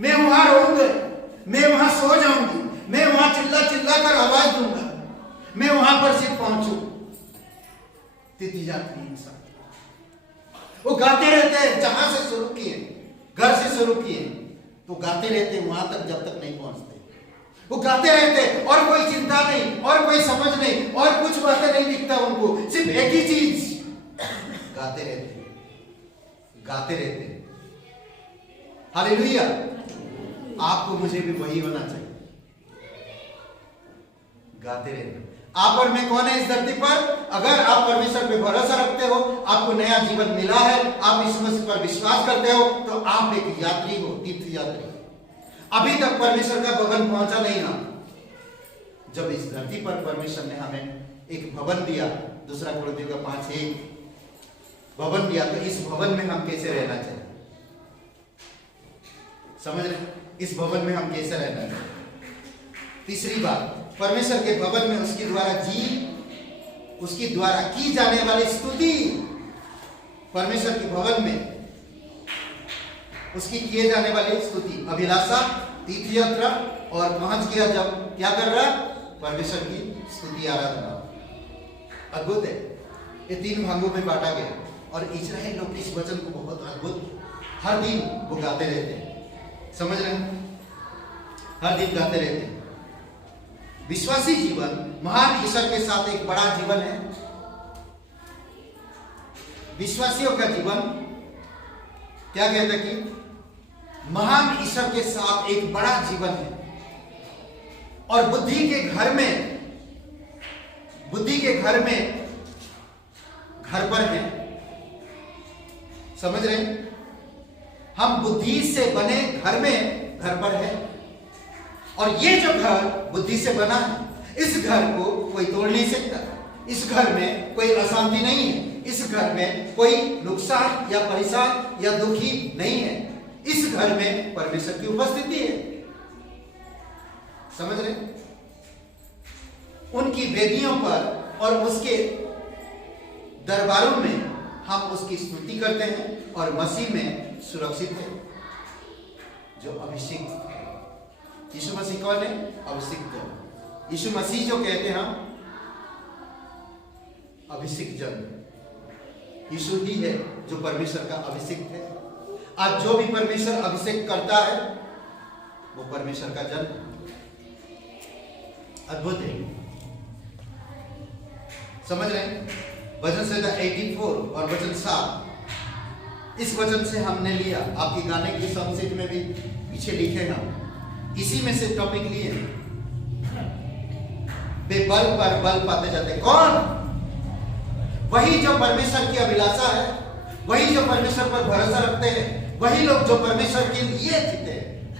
मैं वहां रहूंगा, मैं वहां सो जाऊंगी, मैं वहां चिल्ला चिल्ला कर आवाज दूंगा, मैं वहां पर सिर्फ पहुंचू। तीर्थ यात्री इंसान वो गाते रहते हैं, जहां से शुरू किए, घर से शुरू किए, तो गाते रहते वहां तक जब तक नहीं पहुंचते। वो गाते रहते और कोई चिंता नहीं, और कोई समझ नहीं, और कुछ बातें नहीं दिखता उनको, सिर्फ एक ही चीज, गाते रहते। हालेलुया। आपको मुझे भी वही होना चाहिए, गाते रहना। आप और मैं कौन है इस धरती पर? अगर आप परमेश्वर पे भरोसा रखते हो, आपको नया जीवन मिला है, आप यीशु मसीह पर विश्वास करते हो, तो आप एक यात्री हो, तीर्थ यात्री। अभी तक परमेश्वर का भवन पहुंचा नहीं ना। जब इस धरती पर परमेश्वर ने हमें एक भवन दिया, 2 कोरिन्थियों 5:1 भवन दिया, तो इस भवन में हम कैसे रहना चाहिए? समझ रहे? इस भवन में हम कैसे रहना चाहिए? तीसरी बात, परमेश्वर के भवन में उसके द्वारा की जाने वाली स्तुति, परमेश्वर के भवन में उसकी किए जाने वाली स्तुति, अभिलाषा, तीर्थ यात्रा, और पहुंच गया जब क्या कर रहा? परमेश्वर की स्तुति आराधना। अद्भुत है, ये 3 भागों में बांटा गया, और इस्राएल लोग इस वचन को बहुत अद्भुत, हर दिन वो गाते रहते हैं। समझ रहे हैं? हर दिन गाते रहते हैं। विश्वासी जीवन महान ईश्वर के साथ एक बड़ा जीवन है। विश्वासियों का जीवन क्या कहता है कि महान ईश्वर के साथ एक बड़ा जीवन है, और बुद्धि के घर में घर पर हैं, समझ रहे हैं? हम बुद्धि से बने घर में घर पर है, और ये जो घर बुद्धि से बना है, इस घर को कोई तोड़ नहीं सकता। इस घर में कोई अशांति नहीं है, इस घर में कोई नुकसान या परेशान या दुखी नहीं है। इस घर में परमेश्वर की उपस्थिति है, समझ रहे? उनकी वेदियों पर और उसके दरबारों में हम उसकी स्तुति करते हैं और मसीह में सुरक्षित है। जो अभिषिक्त है, यीशु मसीह कौन है? अभिषिक्त जन। यीशु मसीह जो कहते हैं हम अभिषिक्त जन, यीशु ही है जो परमेश्वर का अभिषिक्त है। आज जो भी परमेश्वर अभिषेक करता है वो परमेश्वर का जन है। अद्भुत है, समझ रहे हैं? वचन संहिता 84 और वचन 7, इस वचन से हमने लिया। आपकी गाने की संक्षिप्त में भी पीछे लिखे हम इसी में से टॉपिक लिए। वे बल पर बल पाते जाते। कौन? वही जो परमेश्वर की अभिलाषा है, वही जो परमेश्वर पर भरोसा रखते हैं, वही लोग जो परमेश्वर के लिए जीते हैं।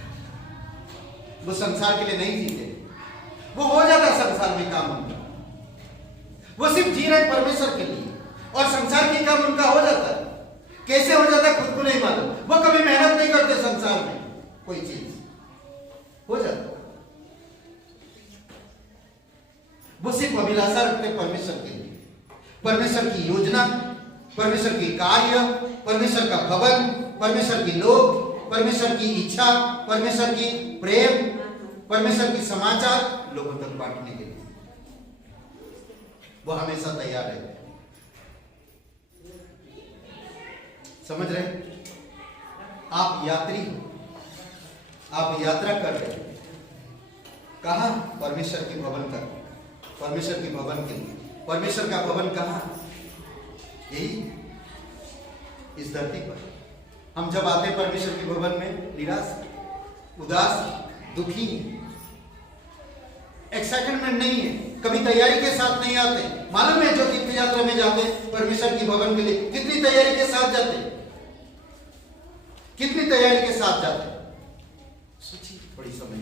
वो संसार के लिए नहीं जीते। वो हो जाता संसार में काम उनका, वो सिर्फ जी रहे परमेश्वर के लिए, और संसार के काम उनका हो जाता है। कैसे हो जाता है खुद को नहीं मालूम। वो कभी मेहनत नहीं करते संसार में, कोई चीज हो जाता। वो सिर्फ अभिलाषा रखते परमेश्वर के लिए, परमेश्वर की योजना, परमेश्वर की कार्य, परमेश्वर का भवन, परमेश्वर की लोग, परमेश्वर की इच्छा, परमेश्वर की प्रेम, परमेश्वर की समाचार लोगों तक बांटने के लिए वो हमेशा तैयार रहते हैं। समझ रहे? आप यात्री हो, आप यात्रा कर रहे हैं। कहां? परमेश्वर के भवन तक, परमेश्वर के भवन के लिए। परमेश्वर का भवन कहां? यही इस धरती पर। हम जब आते हैं परमेश्वर के भवन में निराश, उदास, दुखी, एक्साइटमेंट नहीं है, कभी तैयारी के साथ नहीं आते। मालूम है जो तीर्थ यात्रा में जाते परमेश्वर की भवन के लिए कितनी तैयारी के साथ जाते, कितनी तैयारी के साथ जाते। सोचिए थोड़ी समय,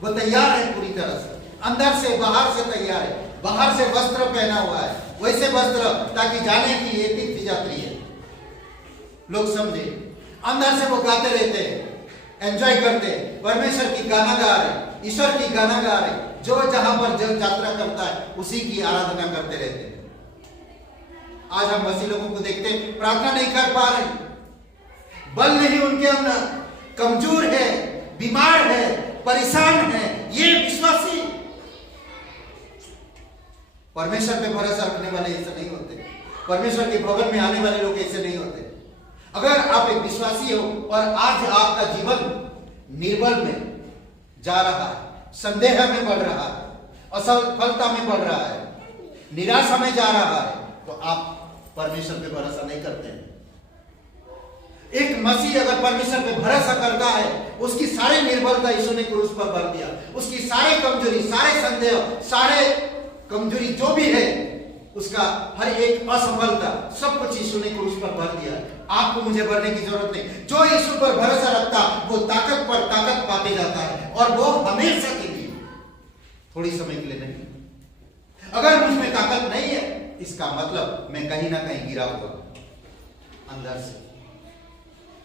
वो तैयार है पूरी तरह से, अंदर से बाहर से तैयार है। बाहर से वस्त्र पहना हुआ है, वैसे वस्त्र ताकि जाने की ये तीर्थ यात्री है, लोग समझे। अंदर से वो गाते रहते हैं, एंजॉय करते हैं, परमेश्वर की गाना गा रहे, ईश्वर की गाना गा रहे। जो जहां पर जो यात्रा करता है उसी की आराधना करते रहते हैं। आज हम मसीह लोगों को देखते हैं प्रार्थना नहीं कर पा रहे, बल नहीं उनके अंदर, कमजोर है, बीमार है, परेशान है। ये विश्वासी परमेश्वर पे भरोसा रखने वाले ऐसे नहीं होते। परमेश्वर के भवन में आने वाले लोग ऐसे नहीं होते। अगर आप एक विश्वासी हो और आज आपका जीवन निर्बल में जा रहा है, संदेह में बढ़ रहा है, असफलता में बढ़ रहा है, निराशा में जा रहा है, तो आप परमेश्वर पे भरोसा नहीं करते हैं। एक मसीह अगर परमेश्वर पे भरोसा करता है, उसकी सारी निर्बलता यीशु ने क्रूस पर भर दिया, उसकी सारी कमजोरी, सारे संदेह, सारे कमजोरी जो भी है, उसका हर एक असफलता, सब कुछ यीशु ने क्रूस पर भर दिया। आपको मुझे भरने की जरूरत नहीं। जो यीशु पर भरोसा रखता वो ताकत पर ताकत पाते जाता है, और वो हमेशा के लिए, थोड़ी समय के लिए नहीं। अगर मुझ में ताकत नहीं है, इसका मतलब मैं कहीं ना कहीं गिरा हुआ अंदर से।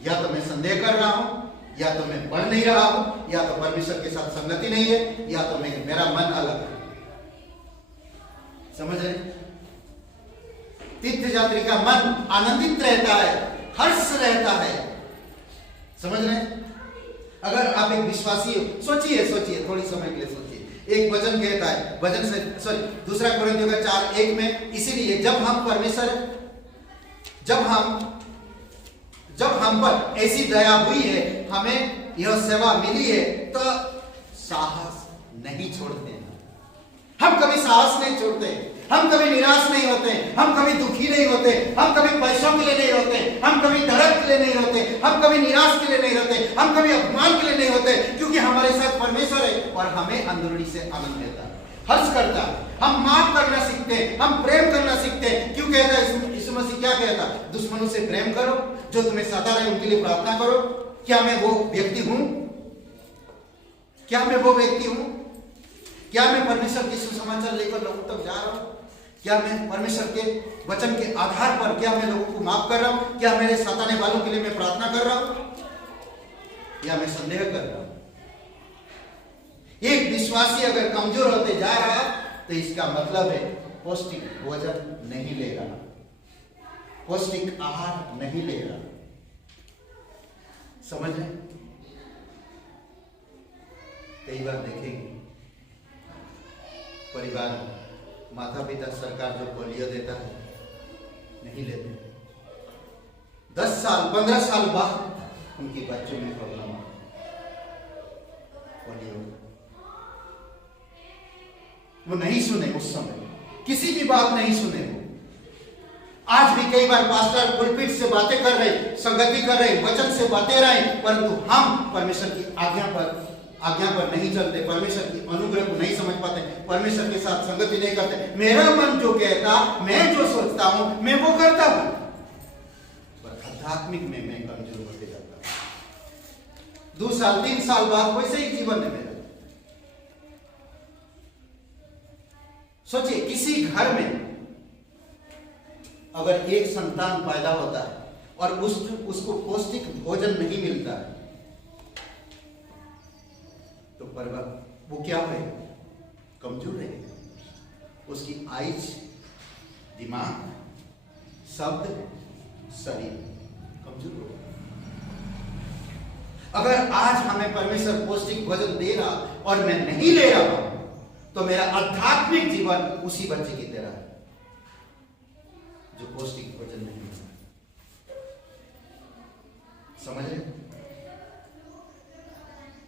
या तो मैं संदेह कर रहा हूं, या तो मैं पढ़ नहीं रहा हूं, या तो परमेश्वर के साथ संगति नहीं है, या तो मेरा मन अलग है। समझ रहे? तीर्थ यात्री का मन आनंदित रहता है, हर्ष रहता है। समझ रहे? अगर आप एक विश्वासी हो, सोचिए थोड़ी समय के लिए सोचिए। एक वचन कहता है, वचन से दूसरा कोरिन्थियों का 4:1 में, इसीलिए जब हम पर ऐसी दया हुई है, हमें यह सेवा मिली है, तो साहस नहीं छोड़ते हैं। हम कभी साहस नहीं छोड़ते, हम कभी निराश नहीं होते, हम कभी दुखी नहीं होते, हम कभी पैसों के लिए नहीं रोते, हम कभी दर्द के लिए नहीं रोते, हम कभी निराश के लिए नहीं रोते, हम कभी अपमान के लिए नहीं होते, क्योंकि हमारे साथ परमेश्वर है और हमें अंदरूनी से आनंद देता है। हर्ष करता है, हम माफ करना सीखते हैं, हम प्रेम करना सीखते हैं। क्यों कहता है यीशु मसीह? क्या कहता? दुश्मनों से प्रेम करो, जो तुम्हें सता रहे उनके लिए प्रार्थना करो। क्या मैं वो व्यक्ति हूं? क्या मैं वो व्यक्ति हूं? क्या मैं परमेश्वर के सुसमाचार लेकर लोगों तक जा रहा हूं? क्या मैं परमेश्वर के वचन के आधार पर क्या मैं लोगों को माफ कर रहा हूं? क्या मेरे सताने वालों के लिए मैं प्रार्थना कर रहा हूं, या मैं संदेह कर रहा हूं? एक विश्वासी अगर कमजोर होते जा रहा है तो इसका मतलब है पौष्टिक भोजन नहीं ले रहा, पौष्टिक आहार नहीं ले रहा। समझ रहे? कई बार देखेंगे परिवार, माता पिता, सरकार जो पोलियो देता है नहीं लेते, 10 साल 15 साल बाद उनके बच्चों में प्रॉब्लम आ पोलियो। वो नहीं सुने, उस समय किसी की बात नहीं सुने। आज भी कई बार पास्टर पुलपिट से बातें कर रहे, संगति कर रहे, वचन से बातें रहे, परंतु हम परमेश्वर की आज्ञा पर नहीं चलते, परमेश्वर की अनुग्रह को नहीं समझ पाते, परमेश्वर के साथ संगति नहीं करते। मेरा मन जो कहता, मैं जो सोचता हूं, मैं वो करता हूं, पर आध्यात्मिक में मैं कमजोर होते जाता हूं। 2 साल 3 साल बाद वैसे ही जीवन है मेरा। सोचिए, किसी घर में अगर एक संतान पैदा होता है और उसको पौष्टिक भोजन नहीं मिलता है तो वो क्या है? कमजोर रहेगा। उसकी आइज, दिमाग, शब्द, शरीर कमजोर होगा। अगर आज हमें परमेश्वर पौष्टिक भोजन दे रहा और मैं नहीं ले रहा हूं तो मेरा आध्यात्मिक जीवन उसी बच्चे की तरह है जो पौष्टिक भोजन नहीं मिलता। समझ रहे?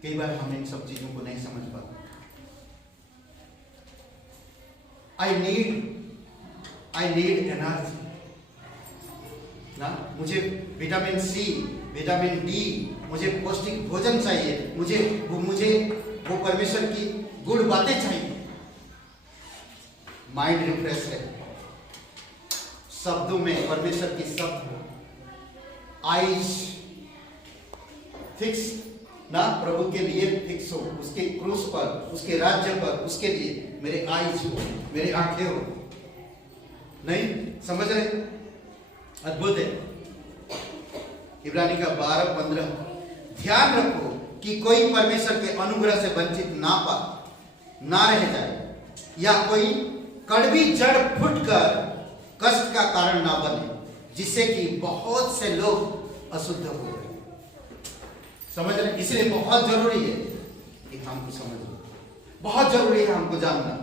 कई बार हम इन सब चीजों को नहीं समझ पाते। आई नीड एनर्जी ना, मुझे विटामिन सी, विटामिन डी, मुझे पौष्टिक भोजन चाहिए, मुझे वो परमेश्वर की गुड बातें चाहिए। माइंड रिफ्रेश है, शब्दों में परमेश्वर की शब्द हो, आइज फिक्स ना, प्रभु के लिए फिक्स हो, उसके क्रूस पर, उसके राज्य पर, उसके लिए मेरे आइज हो, मेरे आंखें हो। नहीं समझ रहे? अद्भुत है। इब्रानी का 12-15, ध्यान रखो कि कोई परमेश्वर के अनुग्रह से वंचित ना रह जाए, या कोई कड़वी जड़ फूटकर कष्ट का कारण ना बने, जिससे कि बहुत से लोग अशुद्ध हो गए। समझ रहे? इसलिए बहुत जरूरी है कि हमको समझना, बहुत जरूरी है हमको जानना।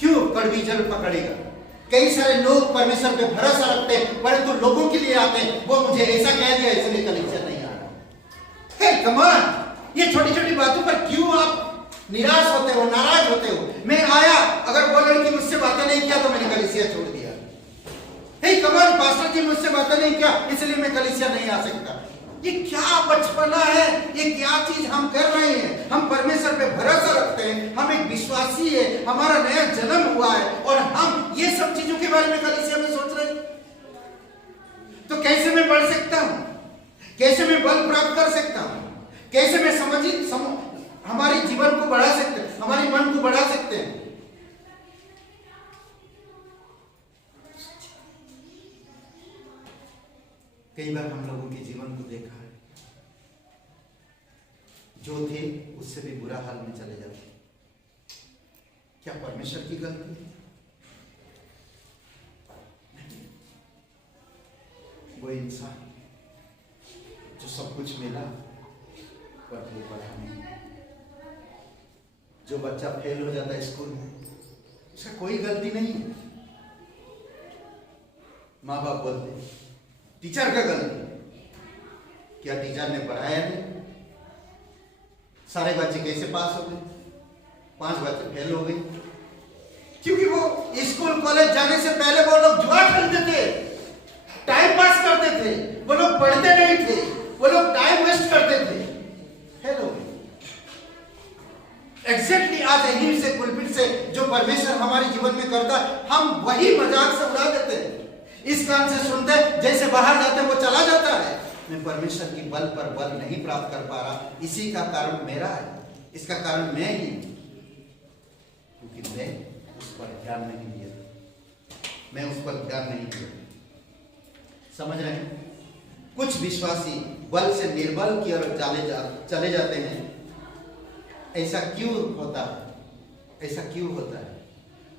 क्यों कड़वी जड़ पकड़ेगा? कई सारे लोग परमेश्वर पे भरोसा रखते हैं, परंतु लोगों के लिए आते हैं, वो मुझे ऐसा कह दिया इसलिए कलीसिया नहीं आ रहा। हे कमान, ये छोटी छोटी बातों पर क्यों आप निराश होते हो, नाराज होते हो? मैं आया, अगर वो लड़की मुझसे बातें नहीं किया तो मैंने कलीसिया छोड़ दिया। हे कमान, पास्टर जी मुझसे बातें नहीं किया इसलिए मैं कलीसिया नहीं आ सकता। ये क्या बचपना है? ये क्या चीज हम कर रहे हैं? हम परमेश्वर पे भरोसा रखते हैं, हम एक विश्वासी है, हमारा नया जन्म हुआ है, और हम ये सब चीजों के बारे में कलीसिया में सोच रहे हैं। तो कैसे मैं बढ़ सकता हूं? कैसे मैं बल प्राप्त कर सकता हूं? कैसे मैं हमारे जीवन को बढ़ा सकते हैं, हमारे मन को बढ़ा सकते हैं? कई बार हम लोगों के जीवन को देखा है, जो थे उससे भी बुरा हाल में चले जाते। क्या परमेश्वर की गलती है? नहीं। वो इंसान जो सब कुछ मिला पर वो पढ़ा नहीं, जो बच्चा फेल हो जाता है स्कूल में, उसका कोई गलती नहीं है। माँ बाप बोलते टीचर का गलती। क्या टीचर ने पढ़ाया नहीं? सारे बच्चे कैसे पास हो गए? 5 बच्चे फेल हो गए, क्योंकि वो स्कूल कॉलेज जाने से पहले वो लोग जुआ खेलते थे, टाइम पास करते थे, वो लोग पढ़ते नहीं थे, वो लोग टाइम वेस्ट करते थे, फेल हो गए। एग्जैक्टली आज यहीं से पुलपिट से जो परमेश्वर हमारे जीवन में करता है, हम वही मजाक से उड़ा देते हैं। इस कान से सुनते हैं, जैसे बाहर जाते हैं वो चला जाता है। मैं परमेश्वर की बल पर बल नहीं प्राप्त कर पा रहा, इसी का कारण मेरा है, इसका कारण मैं ही हूं, क्योंकि मैं उस पर ध्यान नहीं दिया, मैं उस पर ध्यान नहीं दिया। समझ रहे हैं? कुछ विश्वासी बल से निर्बल की ओर चले जाते हैं। ऐसा क्यों होता है? ऐसा क्यों होता है?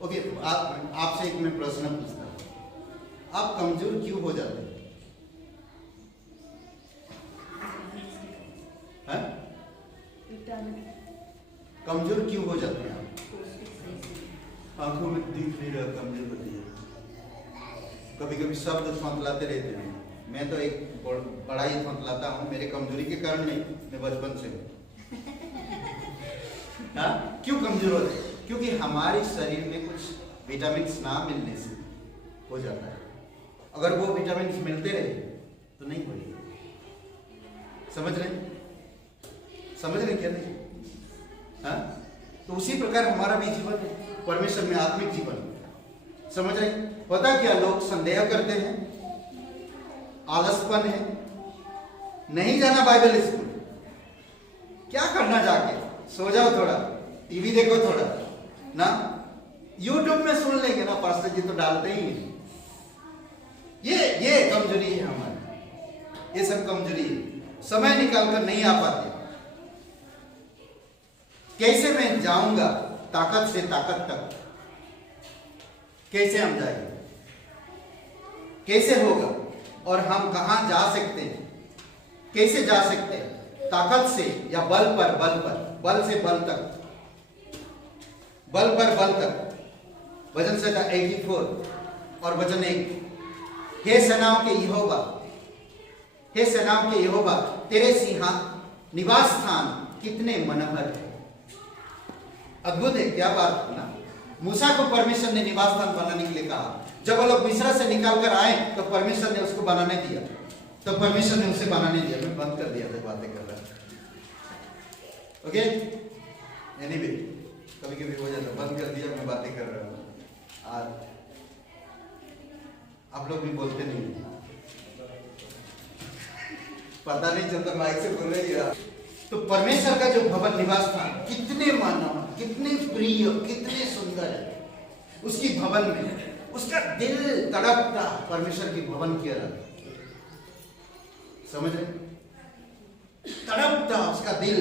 ओके, आपसे एक मैं प्रश्न पूछता हूं, आप कमजोर क्यों हो जाते हैं? कमजोर क्यों हो जाते हैं? आंखों में दिख नहीं रहा, कमजोर होती है। कभी कभी शब्द थोतलाते रहते हैं। मैं तो एक बड़ा ही थोतलाता हूँ, मेरे कमजोरी के कारण नहीं, मैं बचपन से हूँ। क्यों कमजोर होते हैं? क्योंकि हमारे शरीर में कुछ विटामिन ना मिलने से हो जाता है। अगर वो विटामिन मिलते रहे तो नहीं होगी। समझ रहे? समझ रहे क्या नहीं? हाँ? तो उसी प्रकार हमारा भी जीवन है, परमेश्वर में आत्मिक जीवन। समझ रहे? पता क्या, लोग संदेह करते हैं, आलसपन है, नहीं जाना बाइबल स्कूल, क्या करना जाके, सो जाओ थोड़ा, टीवी देखो थोड़ा ना, यूट्यूब में सुन लेंगे ना, पास्टर जी तो डालते ही हैं। ये कमजोरी है हमारी, ये सब कमजोरी है। समय निकालकर नहीं आ पाते। कैसे मैं जाऊंगा ताकत से ताकत तक? कैसे हम जाएंगे? कैसे होगा? और हम कहां जा सकते हैं? कैसे जा सकते हैं? ताकत से या बल पर बल पर, बल से बल तक, बल पर बल तक। वचन संहिता 84 और वचन 1, हे सेनाओं के यहोवा, हे सेनाओं के यहोवा, तेरे सिंहासन निवास स्थान कितने मनोहर है। अद्भुत है, क्या बात है ना। मूसा को परमेश्वर ने निवास स्थान बनाने के लिए कहा। जब वो लोग मिस्र से निकाल कर आए तो परमेश्वर ने उसको बनाने दिया, तो परमेश्वर ने उसे बनाने दिया। मैं बंद कर दिया था बातें कर रहा। ओके, एनीवे, कभी कभी हो जाता, बंद कर दिया, मैं बातें कर रहा हूँ। आज आप लोग भी बोलते नहीं, पता नहीं चलता माइक से बोल रही है। तो परमेश्वर का जो भवन निवास था, कितने मानव, कितने प्रिय, कितने सुंदर है उसकी भवन में। उसका दिल तड़पता परमेश्वर की भवन की तरफ। समझ रहे? तड़पता उसका दिल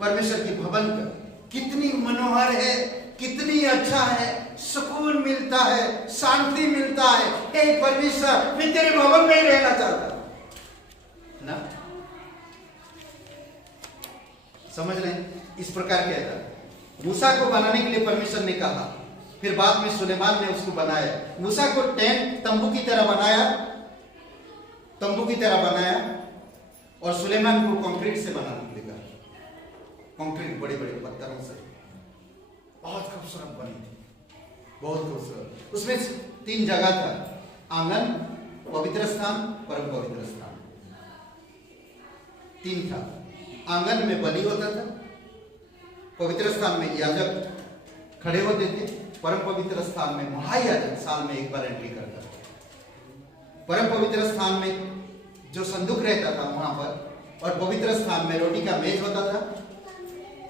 परमेश्वर की भवन का। कितनी मनोहर है, कितनी अच्छा है, सुकून मिलता है, शांति मिलता है। हे परमेश्वर, मैं तेरे भवन में ही रहना चाहता ना। समझ रहे? इस प्रकार कहता है। मूसा को बनाने के लिए परमेश्वर ने कहा, फिर बाद में सुलेमान ने उसको बनाया। मूसा को टेंट तंबू की तरह बनाया, तंबू की तरह बनाया, और सुलेमान को कंक्रीट से बनाने के लिए कहा। कंक्रीट, बड़े बड़े पत्थरों से, बहुत खूबसूरत बनी थी, बहुत खूबसूरत। उसमें 3 जगह था, आंगन, पवित्र स्थान, परम पवित्र स्थान। 3 था। आंगन में बलि होता था, पवित्र स्थान में याजक खड़े होते थे, परम पवित्र स्थान में महायाजक साल में एक बार एंट्री करता था। परम पवित्र स्थान में जो संदूक रहता था वहां पर, और पवित्र स्थान में रोटी का मेज होता था,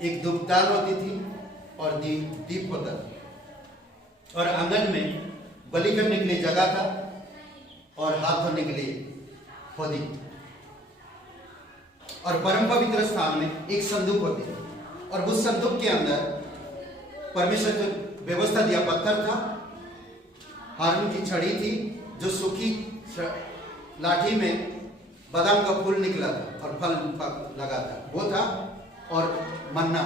एक धूपदान होती थी और दीप होता था, और आंगन में बलि करने के लिए जगह था और हाथ धोने के लिए होदी, और परम पवित्र स्थान में एक संदूक होती थी, और उस संदूक के अंदर परमेश्वर जो व्यवस्था दिया, पत्थर था, हारून की छड़ी थी, जो सूखी लाठी में बादाम का फूल निकला था और फल लगा था, वो था, और मन्ना।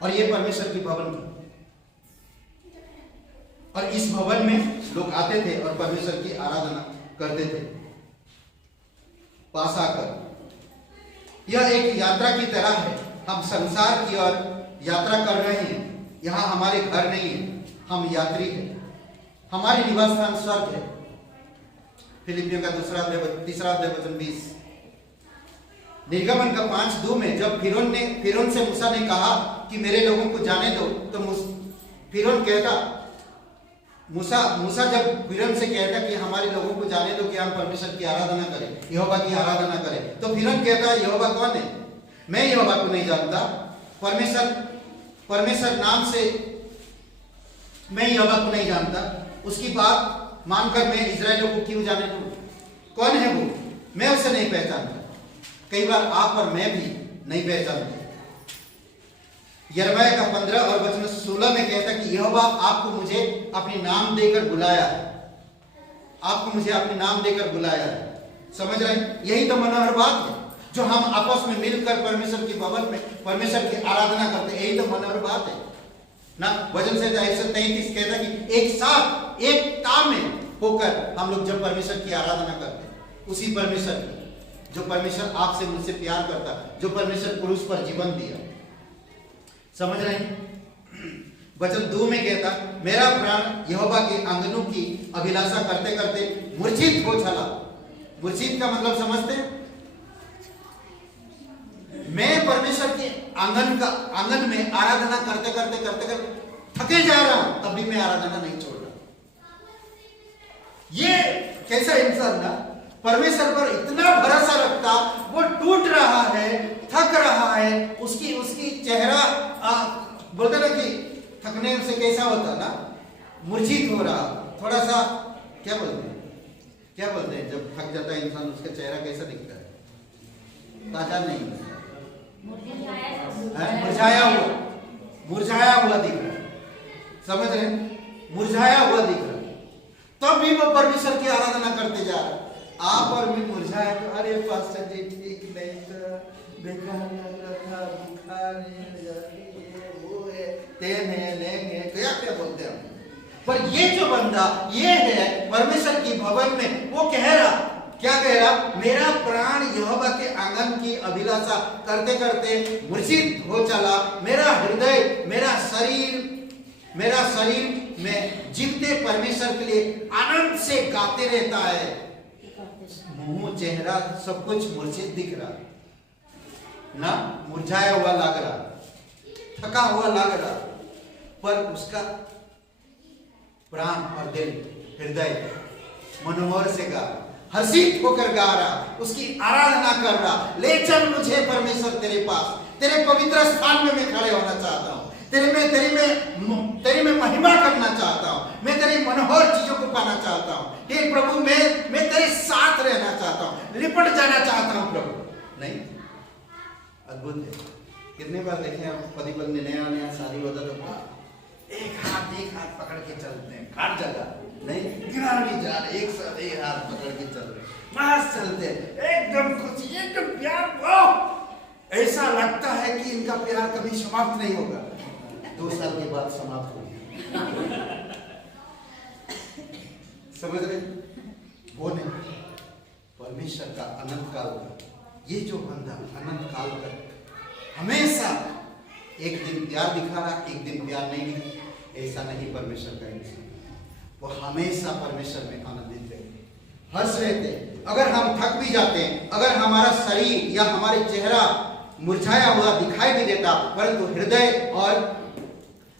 और ये परमेश्वर की भवन थी, और इस भवन में लोग आते थे और परमेश्वर की आराधना करते थे पास आकर। यह एक यात्रा की तरह है। हम संसार की ओर यात्रा कर रहे हैं। यहाँ हमारे घर नहीं है, हम यात्री हैं। हमारे निवास स्थान स्वर्ग है। फिलिपियों का 2 अध्याय 3 वचन 20। निर्गमन का 5:2 में जब फिरौन से मूसा ने कहा कि मेरे लोगों को जाने दो, तो फिरौन कहता, मूसा जब फिरौन से कहता कि हमारे लोगों को जाने दो कि हम परमेश्वर की आराधना करें, यहोवा की आराधना करें, तो फिरौन कहता यहोवा कौन है? मैं यहोवा को नहीं जानता, परमेश्वर नाम से मैं यहोवा को नहीं जानता, उसकी बात मानकर मैं इजराइलियों को क्यों जाने दूं? कौन है वो? मैं उसे नहीं पहचानता। कई बार आप और मैं भी नहीं पहचानते। यिर्मयाह का 15 और वचन 16 में कहता कि यहोवा आपको मुझे अपने नाम देकर बुलाया है, आपको मुझे अपने नाम देकर बुलाया है। समझ रहे हैं? यही तो मनोहर बात है जो हम आपस में मिलकर परमेश्वर के भवन में परमेश्वर की आराधना करते हैं। यही तो मनोहर बात है ना। वचन से 133 कहता कि एक साथ एकता में होकर हम लोग जब परमेश्वर की आराधना करते हैं, उसी परमेश्वर की जो परमेश्वर आपसे मुझसे प्यार करता, जो परमेश्वर क्रूस पर जीवन दिया। समझ रहे हैं? वचन 2 में कहता मेरा प्राण यहोवा के आंगनों की अभिलाषा करते करते मूर्छित हो चला। मूर्छित का मतलब समझते हैं? मैं परमेश्वर के आंगन में आराधना करते करते थके जा रहा हूं, तब भी मैं आराधना नहीं छोड़ रहा। ये कैसा इंसान ना परमेश्वर पर इतना भरोसा रखता, वो टूट रहा है, थक रहा है, उसकी चेहरा बोलते ना कि थकने से कैसा होता ना, मूर्छित हो रहा, थोड़ा सा क्या बोलते हैं जब थक जाता है इंसान, उसका चेहरा कैसा दिखता है? ताजा नहीं, मुरझाया हुआ दिख रहा है। समझ रहे? मुरझाया हुआ दिख रहा है, तब भी वो परमेश्वर की आराधना करते जा रहा है। आप और मैं मुरझाए तो अरे पास्टर जी ठीक नहीं था, बेकार लग रहा था, बुखार है, वो है, तेन है, लेंगे, क्या बोलते हैं। पर ये जो बंदा ये है परमेश्वर की भवन में, वो कह रहा, क्या कह रहा? मेरा प्राण यहोवा के आंगन की अभिलाषा करते करते मूर्छित हो चला, मेरा हृदय मेरा शरीर में जीवते परमेश्वर के लिए आनंद से गाते रहता है। मुंह, चेहरा सब कुछ मूर्छित दिख रहा ना, मुरझाया हुआ लग रहा, थका हुआ लग रहा, पर उसका प्राण और दिल, हृदय मनोहर से गा, हर्षित होकर गा रहा, उसकी आराधना कर रहा। ले चल मुझे परमेश्वर तेरे पास, तेरे पवित्र स्थान में मैं खड़े होना चाहता हूँ, तेरी में महिमा करना चाहता हूँ, मैं तेरी मनोहर चीजों को पाना चाहता हूँ। हे प्रभु, मैं तेरे साथ रहना चाहता हूँ, लिपट जाना चाहता हूँ प्रभु। नहीं, अद्भुत है। कितने बार देखे आप पति पत्नी नया शादी होता तो एक हाथ पकड़ के चलते हैं, हर जगह नहीं गिरा नहीं जा रहे, एक साथ एक हाथ पकड़ के चल रहे, मस्त चलते हैं, एकदम खुशी, एकदम प्यार। ऐसा लगता है कि इनका प्यार कभी समाप्त नहीं होगा। 2 साल के बाद समाप्त हो गया। समझ रहे? वो नहीं, परमेश्वर का अनंत काल का ये जो बंदा अनंत काल तक हमेशा एक दिन प्यार दिखा रहा, एक दिन प्यार नहीं दिखा, ऐसा नहीं परमेश्वर का इंसान। वो हमेशा परमेश्वर में आनंदित रहते, हर्ष रहते। अगर हम थक भी जाते हैं, अगर हमारा शरीर या हमारे चेहरा मुरझाया हुआ दिखाई भी देता, परंतु हृदय और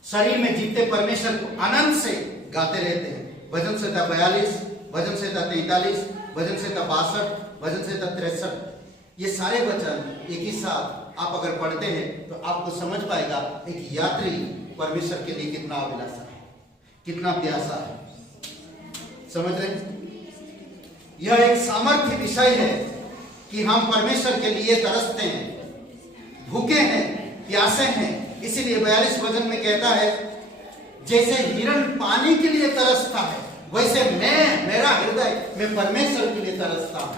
शरीर में जीते परमेश्वर को आनंद से गाते रहते हैं। भजन संहिता 42, भजन संहिता 43, भजन संहिता 62, भजन संहिता 63, ये सारे वचन एक ही साथ आप अगर पढ़ते हैं तो आपको समझ पाएगा एक यात्री परमेश्वर के लिए कितना अभिलाषा है, कितना प्यासा है। समझ रहे? यह एक सामर्थ्य विषय है कि हम परमेश्वर के लिए तरसते हैं, भूखे हैं, प्यासे हैं। इसीलिए 42 वचन में कहता है जैसे हिरण पानी के लिए तरसता है, वैसे मेरा हृदय मैं परमेश्वर के लिए तरसता हूं।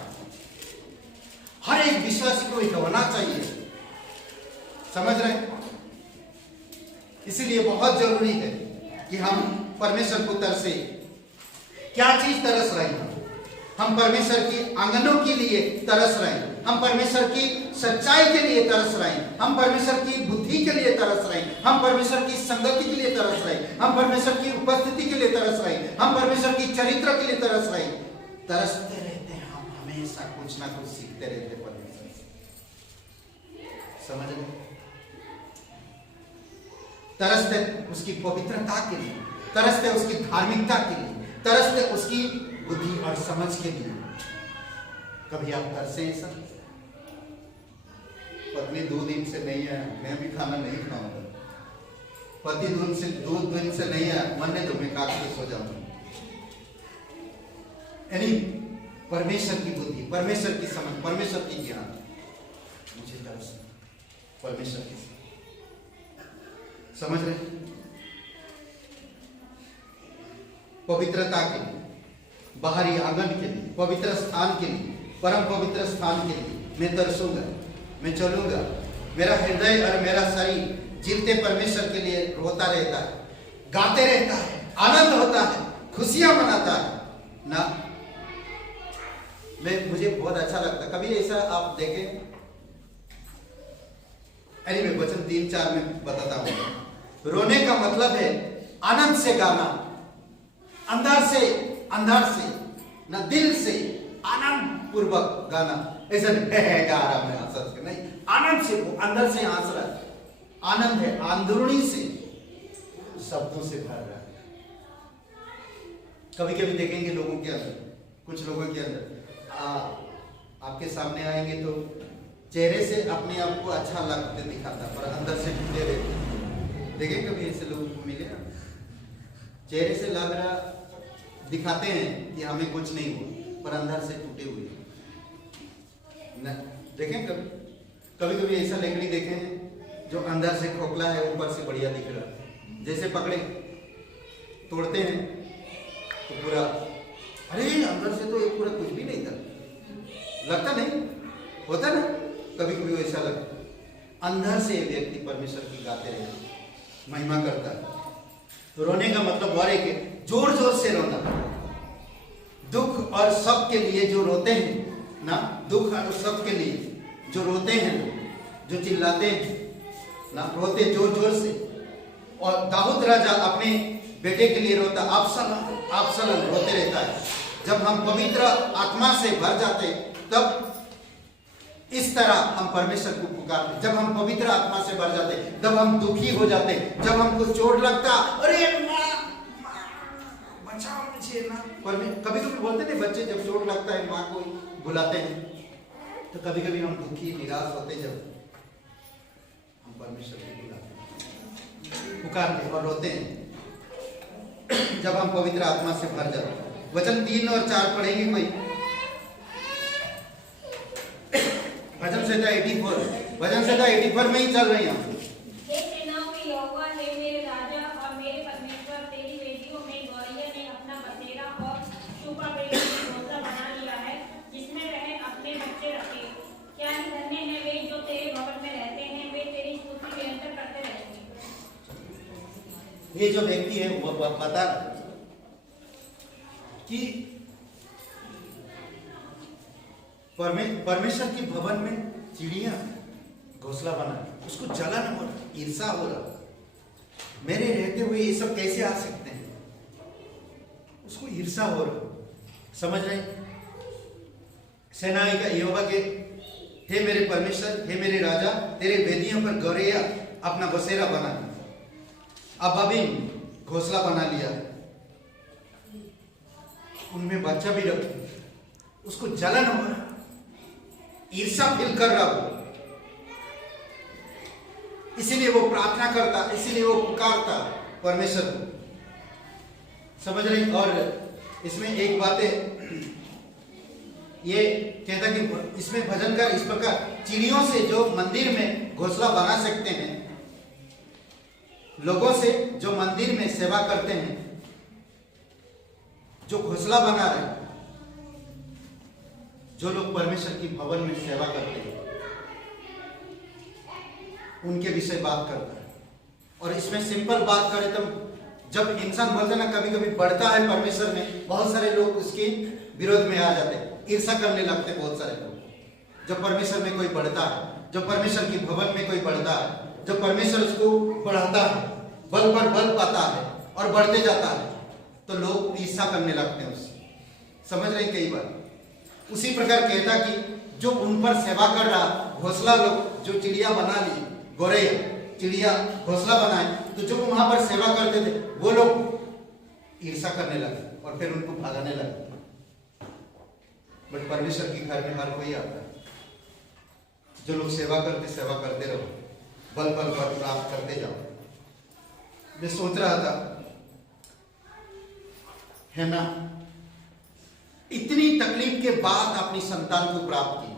हर एक विश्वासी को यह होना चाहिए। समझ रहे? इसीलिए बहुत जरूरी है कि हम परमेश्वर को तरसे। क्या चीज तरस रही है? हम परमेश्वर की आंगनों के लिए तरस रहे हैं, हम परमेश्वर की सच्चाई के लिए तरस रहे हैं, हम परमेश्वर की बुद्धि के लिए तरस रहे हैं, हम परमेश्वर की संगति के लिए तरस रहे हैं, हम परमेश्वर की उपस्थिति के लिए तरस रहे हैं, हम परमेश्वर की चरित्र के लिए तरस रहे हैं। तरसते रहते हैं, हम हमेशा कुछ ना कुछ सीखते रहते हैं परमेश्वर से। समझ रहे? तरसते उसकी पवित्रता के लिए, तरसते उसकी धार्मिकता के लिए, तरसते उसकी बुद्धि और समझ के लिए। कभी आप तरसे हैं सर? पत्नी 2 दिन से नहीं है, मैं भी खाना नहीं खाऊंगा। पति 2 दिन से नहीं है, मरने दो, मैं काट के सो जाऊंगा। यानी परमेश्वर की बुद्धि, परमेश्वर की समझ, परमेश्वर की ज्ञान, मुझे तरस परमेश्वर की समझ रहे? पवित्रता के लिए, बाहरी आंगन के लिए, पवित्र स्थान के लिए, परम पवित्र स्थान के लिए मैं तरसूंगा, मैं चलूंगा। मेरा हृदय और मेरा शरीर जीवते परमेश्वर के लिए रोता रहता है, गाते रहता है, आनंद होता है, खुशियां मनाता है ना। मुझे बहुत अच्छा लगता है। कभी ऐसा आप देखें, मैं वचन 3-4 में बताता हूं। रोने का मतलब है आनंद से गाना, अंदर से ना, दिल से आनंद पूर्वक गाना। ऐसा नहीं गा रहा मैं हंस के, नहीं, आनंद से, वो अंदर से हंस रहा है। आनंद है, अंदरूनी से, शब्दों से भर रहा है। कभी कभी देखेंगे लोगों के अंदर, कुछ लोगों के अंदर आपके सामने आएंगे तो चेहरे से अपने आप को अच्छा लगते दिखाता, पर अंदर से टूटे रहते। देखें कभी ऐसे लोगों को मिले? चेहरे से लग रहा दिखाते हैं कि हमें कुछ नहीं हुआ, पर अंदर से टूटे हुए न। देखें कभी ऐसा लकड़ी देखे हैं जो अंदर से खोखला है, ऊपर से बढ़िया दिख रहा है। जैसे पकड़े तोड़ते हैं तो पूरा, अरे अंदर से तो एक पूरा कुछ भी नहीं था, लगता नहीं होता ना। कभी कभी ऐसा लगता, अंदर से व्यक्ति परमेश्वर की गाते रहते, महिमा करता है। तो रोने का मतलब और एक जोर जोर से रोना। दुख और सब के लिए जो रोते हैं ना, दुख और सब के लिए जो रोते हैं, जो चिल्लाते हैं ना, रोते जोर जोर से। और दाऊद राजा अपने बेटे के लिए रोता, अबसलोम रोते रहता है। जब हम पवित्र आत्मा से भर जाते तब इस तरह हम परमेश्वर को पुकारते। जब हम पवित्र आत्मा से भर जाते, जब हम दुखी हो जाते, जब हमको चोट लगता, अरे बचाओ मुझे ना। कभी कभी बोलते नहीं बच्चे, जब चोट लगता है माँ को बुलाते हैं, तो कभी कभी हम दुखी निराश होते, जब हम परमेश्वर को बुलाते, पुकारते और रोते हैं, जब हम पवित्र आत्मा से भर जाते। वचन 3 और 4 पढ़ेंगे कोई? भजन संहिता 84 में ही चल रही हैं। हे सेनाओं के यहोवा, हे मेरे राजा और मेरे परमेश्वर, तेरी वेदियों में गौरैया ने अपना बसेरा और चूपा बेल घोंसला बना लिया है, जिसमें वह अपने बच्चे रखे। क्या ही धन्य है वे जो तेरे भवन में रहते हैं, वे तेरी स्तुति निरंतर करते रहते हैं। ये जो व्यक्ति है वो बता कि परमेश्वर के भवन में चिड़िया घोंसला बना, उसको जलन हो रहा, ईर्षा हो रहा, मेरे रहते हुए ये सब कैसे आ सकते हैं, उसको ईर्षा हो रहा। समझ रहे? सेनाएं का यहोवा के, हे मेरे परमेश्वर, हे मेरे राजा, तेरे वेदियों पर गौरैया अपना बसेरा बना, अबाबीन घोंसला बना लिया, उनमें बच्चा भी रखे, उसको जलन हो रहा, ईर्षा फील कर रहा हो, इसीलिए वो प्रार्थना करता, इसीलिए वो पुकारता परमेश्वर को। समझ रही? और इसमें एक बात है, ये कहता कि इसमें भजनकार इस प्रकार चिड़ियों से जो मंदिर में घोंसला बना सकते हैं, लोगों से जो मंदिर में सेवा करते हैं, जो घोंसला बना रहे, जो लोग परमेश्वर की भवन में सेवा करते हैं, उनके विषय बात करता है। और इसमें सिंपल बात करें तो जब इंसान बोलते ना, कभी कभी बढ़ता है परमेश्वर में, बहुत सारे लोग उसके विरोध में आ जाते हैं, ईर्षा करने लगते हैं बहुत सारे लोग। जब परमेश्वर में कोई बढ़ता है, जब परमेश्वर की भवन में कोई बढ़ता है, जब परमेश्वर उसको बढ़ाता है, बल पर बल पाता है और बढ़ते जाता है, तो लोग ईर्षा करने लगते हैं उससे। समझ रहे? कई बार उसी प्रकार कहता कि जो उन पर सेवा कर रहा घोंसला लोग जो चिड़िया बना ली, गोरैया चिड़िया घोंसला बनाए, तो जो वहां पर सेवा करते थे वो लोग ईर्षा करने लगे और फिर उनको भगाने लगे। बट परमेश्वर के घर में हर कोई आता है। जो लोग सेवा करते रहो, बल बल बल प्राप्त करते जाओ। मैं सोच रहा था है ना, इतनी तकलीफ के बाद अपनी संतान को प्राप्त की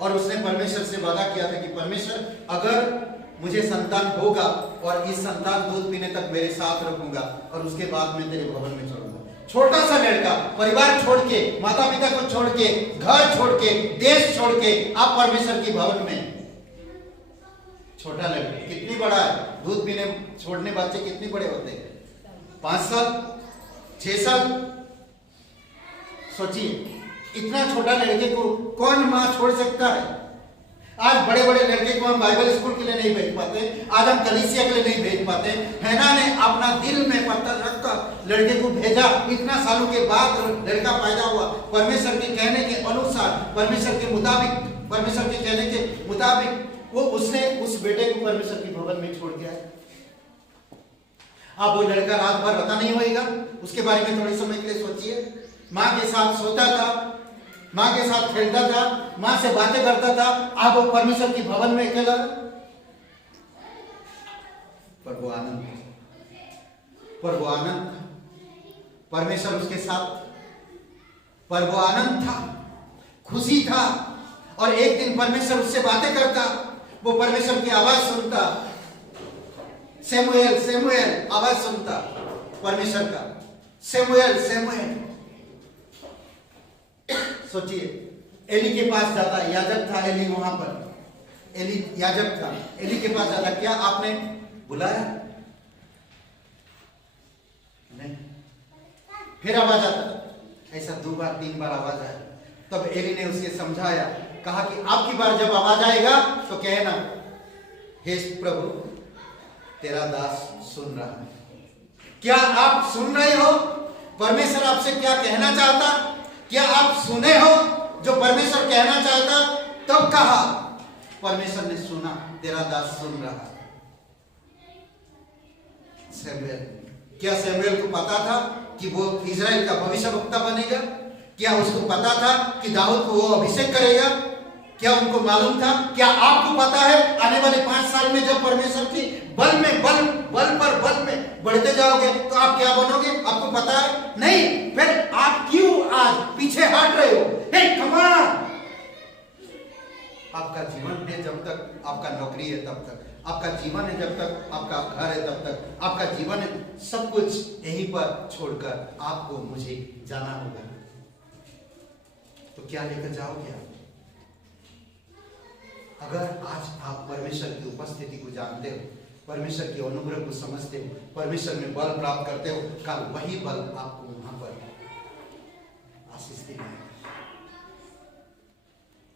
और उसने परमेश्वर से वादा किया था कि परमेश्वर अगर मुझे संतान होगा और इस संतान दूध पीने तक मेरे साथ रखूंगा और उसके बाद मैं तेरे भवन में छोड़ूंगा। छोटा सा लड़का परिवार छोड़ के, माता पिता को छोड़ के, घर छोड़ के, देश छोड़ के आप परमेश्वर की भवन में। छोटा लड़का कितनी बड़ा है, दूध पीने छोड़ने बच्चे कितने बड़े होते हैं, 5 साल 6 साल। सोचिए इतना छोटा लड़के को कौन मां छोड़ सकता है। आज बड़े बड़े लड़के को हम बाइबल स्कूल के लिए नहीं भेज पाते, आज हम कलीसिया के लिए नहीं भेज पाते। हैना ने अपना दिल में पत्थर रखकर लड़के को भेजा। इतना सालों के बाद लड़का पैदा हुआ, परमेश्वर के कहने के अनुसार, परमेश्वर के मुताबिक, परमेश्वर के कहने के मुताबिक वो उसने उस बेटे को परमेश्वर के भवन में छोड़ दिया। अब वो लड़का रात भर पता नहीं होएगा, उसके बारे में थोड़े समय के लिए सोचिए। माँ के साथ सोता था, माँ के साथ खेलता था, माँ से बातें करता था, अब वो परमेश्वर की भवन में अकेला। पर वो आनंद था, परमेश्वर उसके साथ, पर वो आनंद था, खुशी था। और एक दिन परमेश्वर उससे बातें करता, वो परमेश्वर की आवाज सुनता, सैमुएल सैमुएल आवाज सुनता परमेश्वर का, सैमुएल सैमुएल। सोचिए एली के पास जाता, याजक था एली, वहां पर एली याजक था, एली के पास जाता, क्या आपने बुलाया? नहीं। फिर आवाज आता, ऐसा 2 बार 3 बार आवाज आया। तब एली ने उसे समझाया, कहा कि आपकी बार जब आवाज आएगा तो कहना, हे प्रभु तेरा दास सुन रहा है। क्या आप सुन रहे हो परमेश्वर आपसे क्या कहना चाहता? क्या आप सुने हो जो परमेश्वर कहना चाहता? तब कहा, परमेश्वर ने सुना, तेरा दास सुन रहा है। सैमुएल, क्या सैमुएल को पता था कि वो इजराइल का भविष्यवक्ता बनेगा? क्या उसको पता था कि दाऊद को वो अभिषेक करेगा? क्या उनको मालूम था? क्या आपको पता है आने वाले 5 साल में जब परमेश्वर की बल में बल पर बल में बढ़ते जाओगे तो आप क्या बनोगे? आपको पता है? नहीं। फिर आप क्यों आज पीछे हट रहे हो? हे कम ऑन, आपका जीवन है जब तक आपका नौकरी है, तब तक आपका जीवन है, जब तक आपका घर है, तब तक आपका जीवन है। सब कुछ यहीं पर छोड़कर आपको मुझे जाना होगा। तो क्या लेकर जाओगे आप? अगर आज आप परमेश्वर की उपस्थिति को जानते हो, परमेश्वर के अनुग्रह को समझते हो, परमेश्वर में बल प्राप्त करते हो, कल वही बल आपको वहां पर आशीष देगा।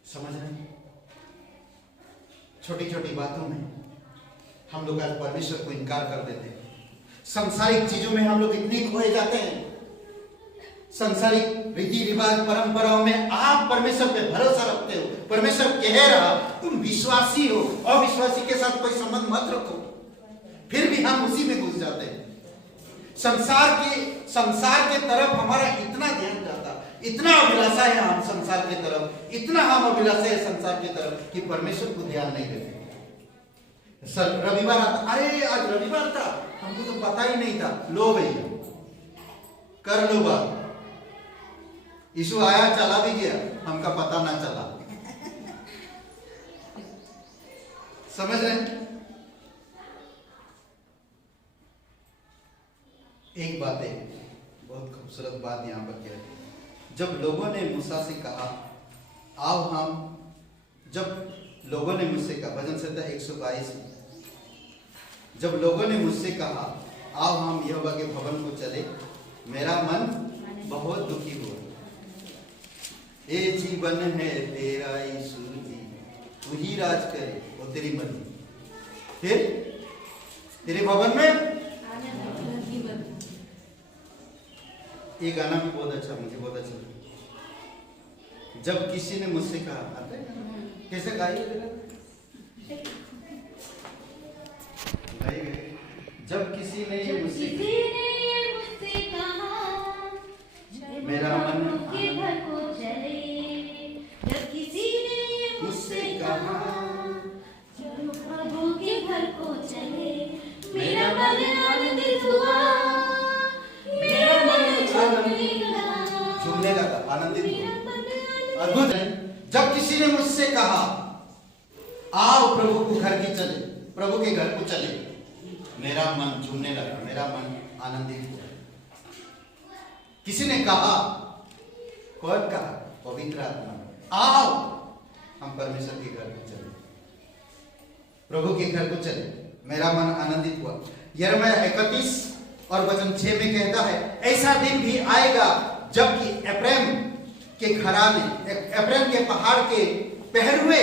समझ रहे हैं? छोटी छोटी बातों में हम लोग आज परमेश्वर को इनकार कर देते हैं। सांसारिक चीजों में हम लोग इतने खोए जाते हैं, सांसारिक रीति रिवाज परंपराओं में। आप परमेश्वर पे भरोसा रखते हो, परमेश्वर कह रहा तुम विश्वासी हो, अविश्वासी के साथ कोई संबंध मत रखो। फिर भी हम उसी में घुस जाते हैं। संसार के तरफ हमारा इतना ध्यान जाता, इतना अभिलाषा है हम संसार की तरफ, इतना हम अभिलाषा है संसार की तरफ कि परमेश्वर को ध्यान नहीं देते। रविवार आता, अरे आज रविवार था, हमको तो पता ही नहीं था। लो भैया कर लो बात, यीशु आया चला भी गया, हमका पता ना चला। समझ रहे हैं? एक बात है, बहुत खूबसूरत बात यहां पर क्या है। जब लोगों ने मूसा से कहा आओ हम, जब लोगों ने मुझसे कहा, भजन संहिता 122 में, जब लोगों ने मुझसे कहा आओ हम यहोवा के भवन को चले, मेरा मन बहुत दुखी हुआ। ये जीवन है तेरा यीशु जी, तू ही राज करे, वो तेरी मर्जी। फिर तेरे भवन में ये गाना भी बहुत अच्छा, मुझे बहुत अच्छा लगा। जब किसी ने मुझसे कहा, कैसे गाइए गाइए। जब किसी ने ये मुझसे कहा मेरा मन के घर को चले, जब किसी ने ये मुझसे कहा चलो प्रभु के घर को चले, मेरा मन आनंदित हुआ, मेरा मन झूमने लगा, आनंदित हुआ। अद्भुत है। जब किसी ने मुझसे कहा आओ प्रभु के घर की चले, प्रभु के घर को चले, मेरा मन झूमने लगा, मेरा मन आनंदित हुआ। किसी ने कहा, कौन कहा? पवित्र आत्मा, आओ हम परमेश्वर के घर को चले, प्रभु के घर को चले, मेरा मन आनंदित हुआ। यिर्मयाह 31 और वचन 6 में कहता है, ऐसा दिन भी आएगा जबकि एफ्रेम के घराने, एफ्रेम के पहाड़ के पहरुए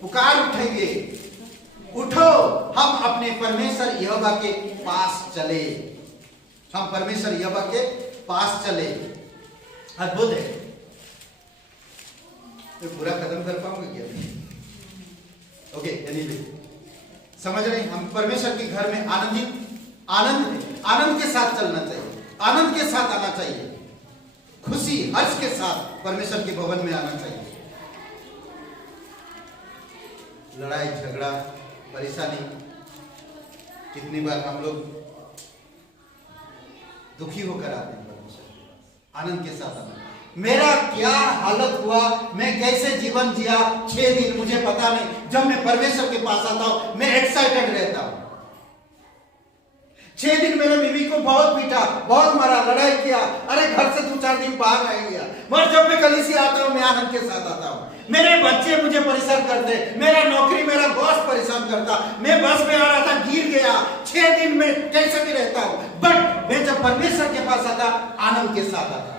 पुकार उठेंगे, उठो हम अपने परमेश्वर यहोवा के पास चले, हम परमेश्वर यहोवा के पास चले। अद्भुत है। मैं पूरा खत्म कर पाऊंगा क्या? ओके, एनीवे समझ रहे हैं? हम परमेश्वर के घर में आनंद के साथ चलना चाहिए, आनंद के साथ आना चाहिए, खुशी हर्ष के साथ परमेश्वर के भवन में आना चाहिए। लड़ाई झगड़ा परेशानी, कितनी बार हम लोग दुखी होकर आते हैं परमेश्वर, आनंद के साथ आना। मेरा क्या हालत हुआ, मैं कैसे जीवन जिया 6 दिन, मुझे पता नहीं। जब मैं परमेश्वर के पास आता हूं मैं एक्साइटेड रहता हूं। 6 दिन मैंने बीवी को बहुत पीटा, बहुत मारा, लड़ाई किया, अरे घर से 2-4 दिन बाहर रह गया, मगर जब मैं कलीसिया आता हूं मैं आनंद के साथ आता हूं। मेरे बच्चे मुझे परेशान करते, मेरा नौकरी, मेरा बॉस परेशान करता, मैं बस में आ रहा था गिर गया, 6 दिन में कैसे भी रहता हूं, बट मैं जब परमेश्वर के पास आता आनंद के साथ आता हूं,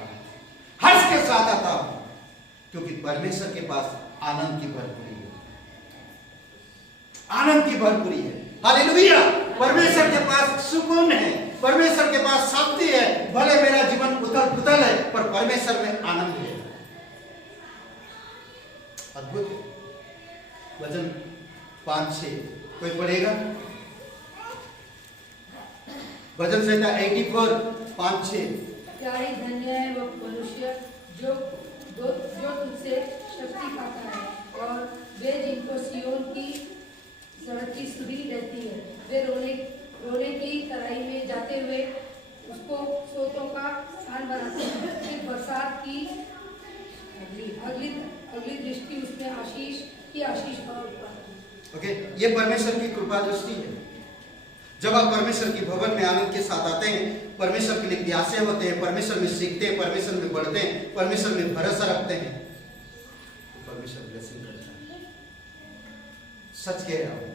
हर्ष के साथ आता हूं, क्योंकि परमेश्वर के पास आनंद की भरपूरी है, आनंद की भरपूरी है। हालेलुया। परमेश्वर के पास सुकून है, परमेश्वर के पास शांति है। भले मेरा जीवन उथल पुथल है पर परमेश्वर में आनंद है। अद्भुत। वचन 5-6 कोई पढ़ेगा? वचन संहिता 84:5-6। प्यारी धन्य है वो मनुष्य जो तुझसे शक्ति पाता है, और वे जिनको सियोन की सड़क की सुधी रहती है, वे रोने की तराई में जाते हुए उसको सोतों का स्थान बनाते हैं। फिर बरसात की अगली दृष्टि उसमें आशीष पाती है। ओके, ये परमेश्वर की कृपा दृष्टि है। जब आप परमेश्वर की भवन में आनंद के साथ आते हैं, परमेश्वर के लिए प्यासे होते हैं, परमेश्वर में सीखते हैं, परमेश्वर में बढ़ते हैं, परमेश्वर में भरोसा रखते हैं, तो परमेश्वर ब्लेसिंग करता है। सच कह रहा हूं,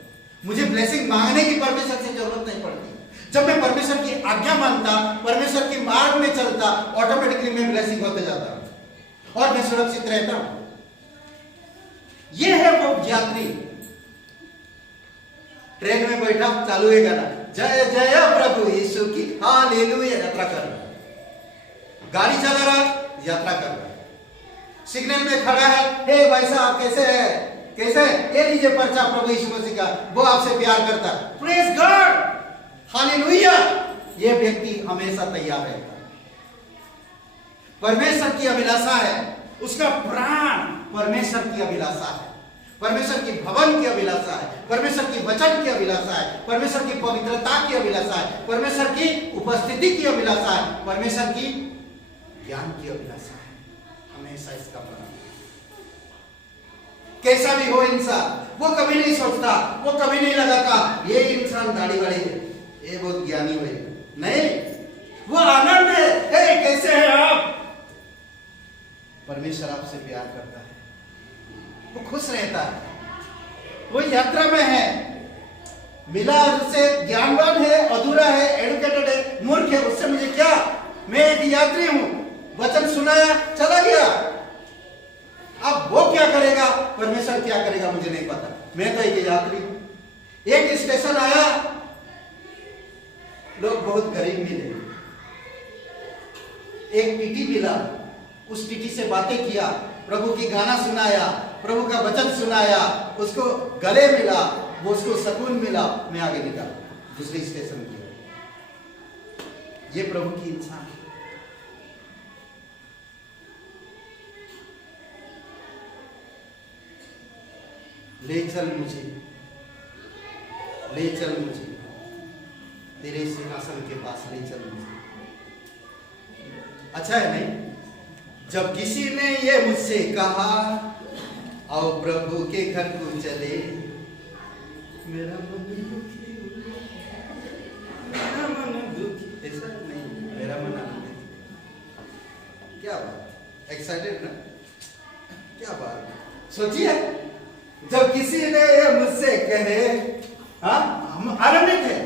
मुझे ब्लेसिंग मांगने की परमेश्वर से जरूरत नहीं पड़ती। जब मैं परमेश्वर की आज्ञा मानता, परमेश्वर के मार्ग में चलता, ऑटोमेटिकली मैं ब्लेसिंग होते जाता हूं और मैं सुरक्षित रहता हूं। यह है वो यात्री, ट्रेन में बैठा, चालू है गाना, जय जय प्रभु यीशु की, हालेलुया, यात्रा कर रहा है। गाड़ी चला रहा, यात्रा कर रहा है। सिग्नल में खड़ा है, हे भाई साहब कैसे है, कैसे, ये लीजिए पर्चा प्रभु यीशु मसीह का, वो आपसे प्यार करता है, प्रेज गॉड, हालेलुया। ये व्यक्ति हमेशा तैयार रहता है। परमेश्वर की अभिलाषा है, उसका प्राण परमेश्वर की अभिलाषा है, परमेश्वर की भवन की अभिलाषा है, परमेश्वर की वचन की अभिलाषा है, परमेश्वर की पवित्रता की अभिलाषा है, परमेश्वर की उपस्थिति की अभिलाषा है, परमेश्वर की ज्ञान की अभिलाषा है। हमेशा इसका प्राण, कैसा भी हो इंसान, वो कभी नहीं सोचता, वो कभी नहीं लगाता ये इंसान दाढ़ी वाली है, ये बहुत ज्ञानी हुए, नहीं, वो आनंद है। कैसे हैं आप? परमेश्वर आपसे प्यार करता है, वो खुश रहता है, वो यात्रा में है, मिला उससे, ज्ञानवान है, अधूरा है, एडुकेटेड है, मूर्ख है, उससे मुझे क्या, मैं एक यात्री हूं, वचन सुनाया चला गया। अब वो क्या करेगा, परमेश्वर क्या करेगा मुझे नहीं पता, मैं तो एक यात्री हूं। एक स्टेशन आया, लोग बहुत गरीब मिले, एक टीटी मिला, उस टीटी से बातें किया, प्रभु की गाना सुनाया, प्रभु का वचन सुनाया, उसको गले मिला, वो उसको सुकून मिला, मैं आगे निकला दूसरे स्टेशन की ओर। ये प्रभु की इच्छा है। ले चल मुझे, ले चल मुझे तेरे सिंहासन के पास, ले चल मुझे। अच्छा है नहीं? जब किसी ने ये मुझसे कहा आओ प्रभु के घर को चले, मेरा मन दुखी, मेरा मन दुखी, ऐसा नहीं, मेरा मन आनंदित। क्या बात, एक्साइटेड ना? क्या बात, सोचिए जब किसी ने ये मुझसे कहे, हाँ हम आनंदित है।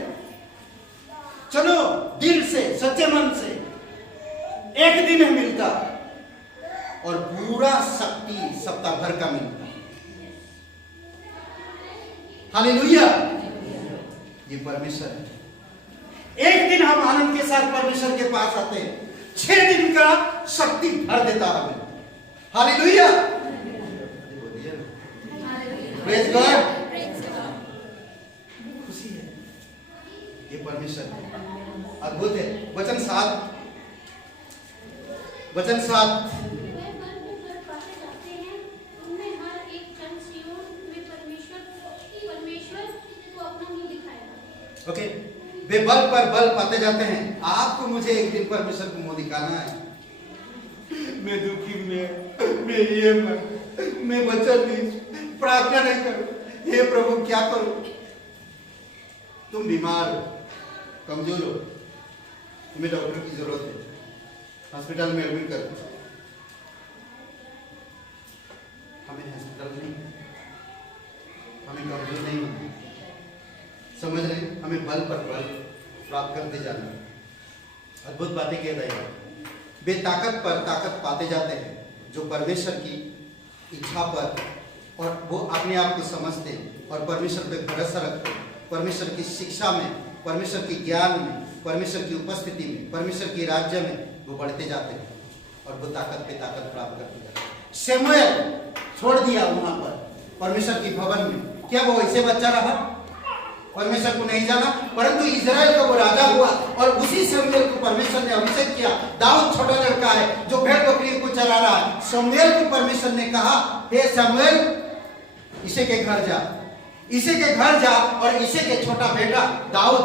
चलो दिल से, सच्चे मन से एक दिन है मिलता और पूरा शक्ति सप्ताह भर का मिलता। हालेलुया, ये परमेश्वर है। एक दिन हम आनंद के साथ परमेश्वर के पास आते हैं, 6 दिन का शक्ति भर देता हमें। हालेलुया, प्रेज गॉड, खुशी है, ये परमेश्वर है, अद्भुत है। वचन 7 वे बल को घर पाते जाते हैं, उनमें हर एक जन सिय्योन में परमेश्वर को अपना मुंह दिखाएगा। ओके, वे बल पर बल पाते जाते हैं। आपको मुझे एक दिन परमेश्वर को मुंह दिखाना है। मैं दुखी में, मैं ये मैं वचन नहीं, प्रार्थना नहीं करूं, हे प्रभु क्या करूं? तुम बीमार हो, कमजोर हो, तुम्हें डॉक्टर की जरूरत है, हॉस्पिटल में एडमिट कर। हमें हॉस्पिटल नहीं, हमें कमजोर नहीं होना, समझ रहे? हमें बल पर बल प्राप्त करते जाना। अद्भुत बातें कहता है, वे ताकत पर ताकत पाते जाते हैं जो परमेश्वर की इच्छा पर, और वो अपने आप को समझते हैं और परमेश्वर पे भरोसा रखते हैं। परमेश्वर की शिक्षा में, परमेश्वर की ज्ञान में, परमेश्वर की उपस्थिति में, परमेश्वर के राज्य में वो बढ़ते जाते हैं और वो ताकत पे ताकत प्राप्त करते जाते हैं। शमूएल छोड़ दिया वहां पर परमेश्वर की भवन में, क्या वो ऐसे बच्चा रहा? परमेश्वर को नहीं जाना, परंतु इजराइल का वो राजा हुआ और उसी शमूएल को परमेश्वर ने अभिषेक किया। दाऊद छोटा लड़का है जो भेड़ बकरी को चरा रहा है। शमूएल को परमेश्वर ने कहा, हे शमूएल इसे के घर जा, इसे के घर जा और इसे के छोटा बेटा दाऊद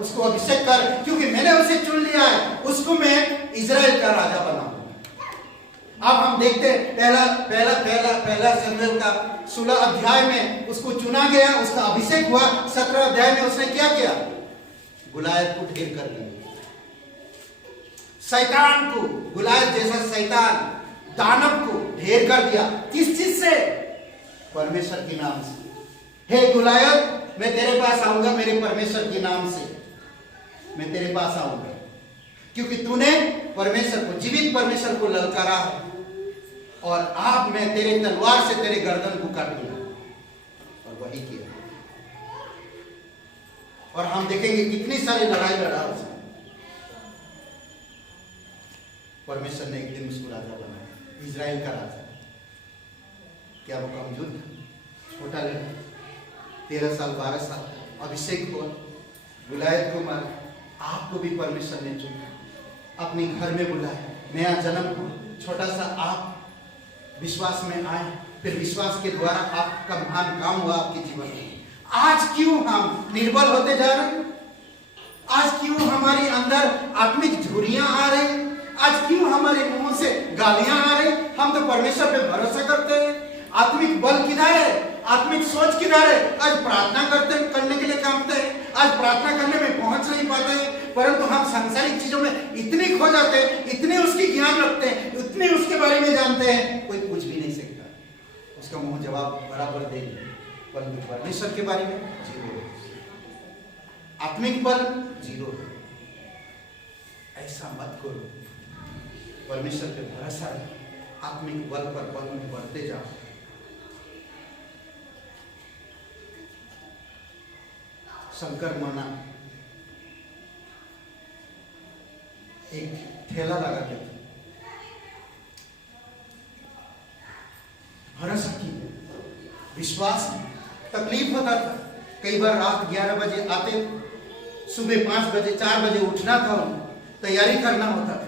उसको अभिषेक कर, क्योंकि मैंने उसे चुन लिया है, उसको मैं इजराइल का राजा बनाऊंगा। अब हम देखते हैं पहला शमूएल का 16 अध्याय में उसको चुना गया, उसका अभिषेक हुआ। 17 अध्याय में उसने क्या किया? गुलायत को ढेर कर दिया, शैतान को, गुलायत जैसा शैतान दानव को ढेर कर दिया। किस चीज से? परमेश्वर के नाम से। हे गुलायत, मैं तेरे पास आऊंगा, मेरे परमेश्वर के नाम से मैं तेरे पास आऊंगा, क्योंकि तूने परमेश्वर को, जीवित परमेश्वर को ललकारा है, और आप मैं तेरे तलवार से तेरे गर्दन को काट दिया। और वही किया। और हम देखेंगे कितनी सारी लड़ाई लड़ा उसने। परमेश्वर ने एक दिन उसको राजा बनाया, इजराइल का राजा। क्या वो कमजोर था? छोटा लड़का, 13 साल 12 साल, अभिषेक हुआ, गुलायत को मारा। आपको भी परमेश्वर ने चुना, अपने घर में बुलाया, नया जन्म हुआ, छोटा सा आप विश्वास में आए, फिर विश्वास के द्वारा आपका महान काम हुआ आपके जीवन में। आज क्यों हम निर्बल होते जा रहे हैं? आज क्यों हमारे अंदर आत्मिक झुर्रियां आ रही? आज क्यों हमारे मुंह से गालियां आ रही? हम तो परमेश्वर पे भरोसा करते हैं। आत्मिक बल किधर है? आत्मिक सोच किधर है? आज प्रार्थना करने के लिए कांपते हैं, आज प्रार्थना करने में पहुंच नहीं पाते हैं, परंतु हम सांसारिक चीजों में इतने खो जाते हैं, इतने उसकी ज्ञान रखते हैं, इतने उसके बारे में जानते हैं, कोई कुछ भी नहीं सकता, उसका मुंह जवाब बराबर देंगे। परंतु परमेश्वर के बारे में जीरो, आत्मिक बल जीरो। ऐसा मत करो, परमेश्वर पे भरोसा रखो, आत्मिक बल पर बल में बढ़ते जाओ। शंकर मना एक ठेला लगाते थे, भरोसा की विश्वास। तकलीफ होता था, कई बार रात 11 बजे आते, सुबह 5 बजे 4 बजे उठना था, तैयारी करना होता था।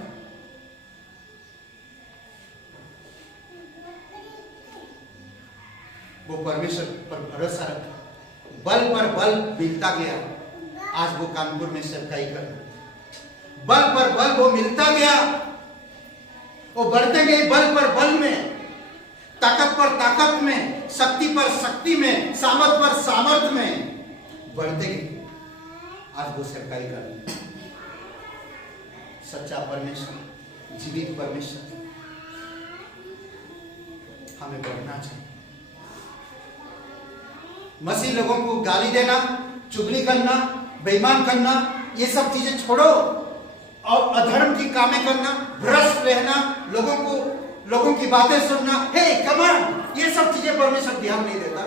वो परमेश्वर पर भरोसा रखा, बल पर बल मिलता गया। आज वो कानपुर में सेवकाई कर, बल पर बल वो मिलता गया, वो बढ़ते गए बल पर बल में, ताकत पर ताकत में, शक्ति पर शक्ति में, सामर्थ पर सामर्थ में बढ़ते गए। आज वो सेवकाई कर, सच्चा परमेश्वर, जीवित परमेश्वर, हमें बढ़ना चाहिए। मसीह लोगों को गाली देना, चुगली करना, बेईमान करना, ये सब चीजें छोड़ो और अधर्म की कामें करना, भ्रष्ट रहना, लोगों की बातें सुनना, हे कमान, ये सब चीजें परमेश्वर ध्यान नहीं देता।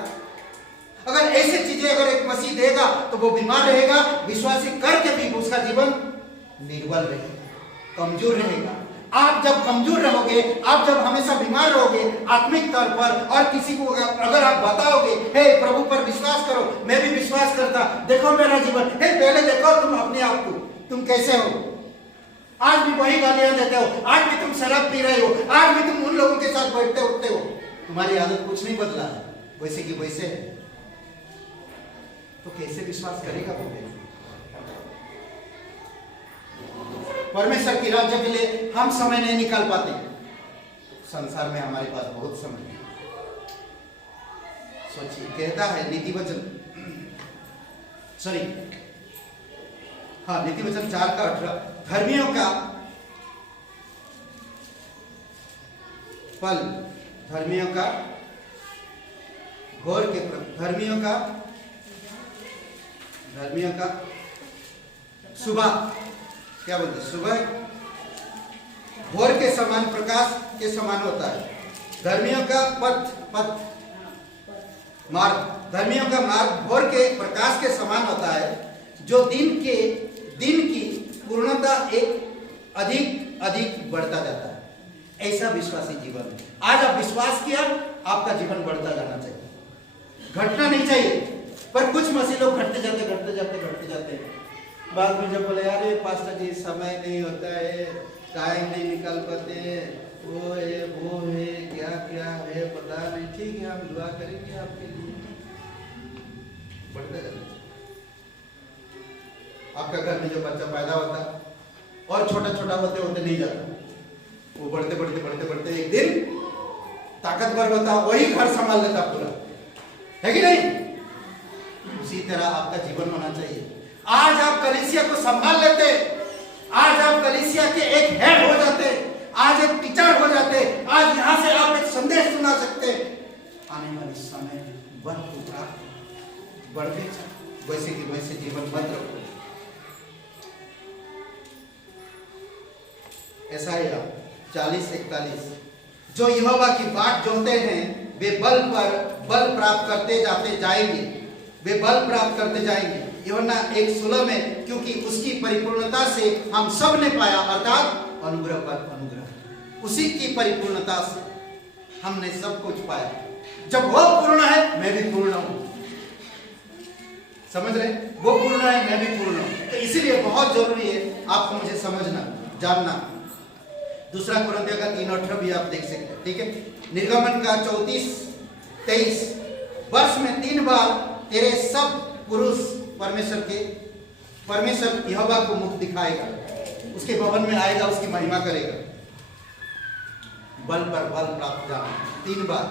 अगर ऐसी चीजें अगर एक मसीह देगा तो वो बीमार रहेगा, विश्वासी करके भी उसका जीवन निर्बल रहेगा, कमजोर रहेगा। आप जब कमजोर रहोगे, आप जब हमेशा बीमार रहोगे आत्मिक तौर पर, और किसी को अगर आप बताओगे, हे प्रभु पर विश्वास करो, मैं भी विश्वास करता, देखो मेरा जीवन, हे पहले देखो तुम अपने आप को, तुम कैसे हो। आज भी वही गालियां देते हो, आज भी तुम शराब पी रहे हो, आज भी तुम उन लोगों के साथ बैठते उठते हो, तुम्हारी आदत कुछ नहीं बदला है, वैसे की वैसे है, तो कैसे विश्वास करेगा वो? परमेश्वर की राज्य के लिए हम समय नहीं निकाल पाते। संसार में हमारे पास बहुत समय है। सोचिए, कहता है नीति वचन, नीति वचन 4:18, धर्मियों का फल, धर्मियों का घोर के, धर्मियों का सुबह, क्या बोलते, सुबह भोर के समान, प्रकाश के समान होता है। धर्मियों का पथ मार्ग, धर्मियों का मार्ग भोर के प्रकाश के समान होता है, जो दिन की पूर्णता एक अधिक बढ़ता जाता है। ऐसा विश्वासी जीवन है। आज आप विश्वास किया, आपका जीवन बढ़ता जाना चाहिए, घटना नहीं चाहिए। पर कुछ मसीह लोग घटते जाते हैं। बाद में जब बोले यार पास्टर जी समय नहीं होता है, टाइम नहीं निकाल पाते, वो है क्या है पता नहीं, ठीक है हम दुआ करेंगे आपके लिए, बढ़ते जाते। आपका घर में जो बच्चा पैदा होता और छोटा होते नहीं जाता, वो बढ़ते एक दिन ताकतवर होता, वही घर संभाल लेता पूरा, है कि नहीं? उसी तरह आपका जीवन होना चाहिए। आज आप कलीसिया को संभाल लेते, आज आप कलीसिया के एक हेड हो जाते, आज एक टीचर हो जाते, आज यहां से आप एक संदेश सुना सकते। आने वाले समय बढ़ते वैसे की वैसे जीवन मत रखो। ऐसा ही 40-41, जो यहोवा की बाट जोहते हैं वे बल पर बल प्राप्त करते जाएंगे, वे बल प्राप्त करते जाएंगे। यूहन्ना 1:16 में, क्योंकि उसकी परिपूर्णता से हम सब ने पाया, अर्थात अनुग्रह पर अनुग्रह, उसी की परिपूर्णता से हमने सब कुछ पाया। जब वो पूर्ण है मैं भी पूर्ण हूं, समझ रहे? वो पूर्ण है मैं भी पूर्ण हूं। तो इसीलिए बहुत जरूरी है आपको मुझे समझना, जानना। दूसरा कुरिन्थियों का 3:18 भी आप देख सकते हैं, ठीक है? निर्गमन का 34-23, वर्ष में 3 बार तेरे सब पुरुष परमेश्वर यहोवा को मुख दिखाएगा, उसके भवन में आएगा, उसकी महिमा करेगा। बल पर बल प्राप्त जाना, 3 बार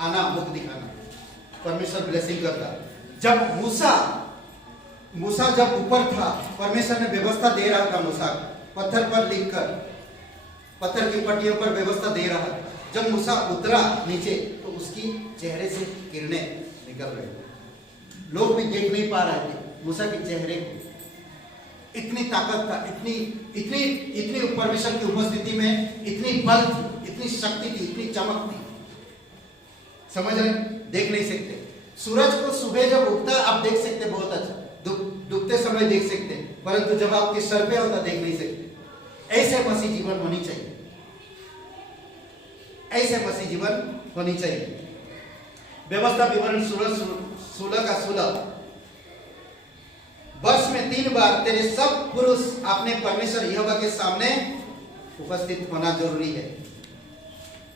आना, मुख दिखाना, परमेश्वर ब्लेसिंग करता। जब मूसा जब ऊपर था, परमेश्वर ने व्यवस्था दे रहा था, मूसा पत्थर पर लिखकर, पत्थर की पट्टियों पर व्यवस्था दे रहा था। जब मूसा उतरा नीचे तो उसकी चेहरे से किरणें निकल रही, लोग भी देख नहीं पा रहे थे मूसा के चेहरे को। इतनी ताकत था, इतनी परमेश्वर की उपस्थिति में इतनी बल थी, इतनी शक्ति थी, इतनी चमक थी, समझ रहे? देख नहीं सकते। सूरज को सुबह जब उगता आप देख सकते, बहुत अच्छा, डूबते समय देख सकते, परंतु जब आपके सर पे होता देख नहीं सकते। ऐसे मसीह जीवन होनी चाहिए, ऐसे मसीह जीवन होनी चाहिए। व्यवस्था विवरण 16:16 वर्ष में 3 बार तेरे सब पुरुष अपने परमेश्वर यहोवा के सामने उपस्थित होना जरूरी है।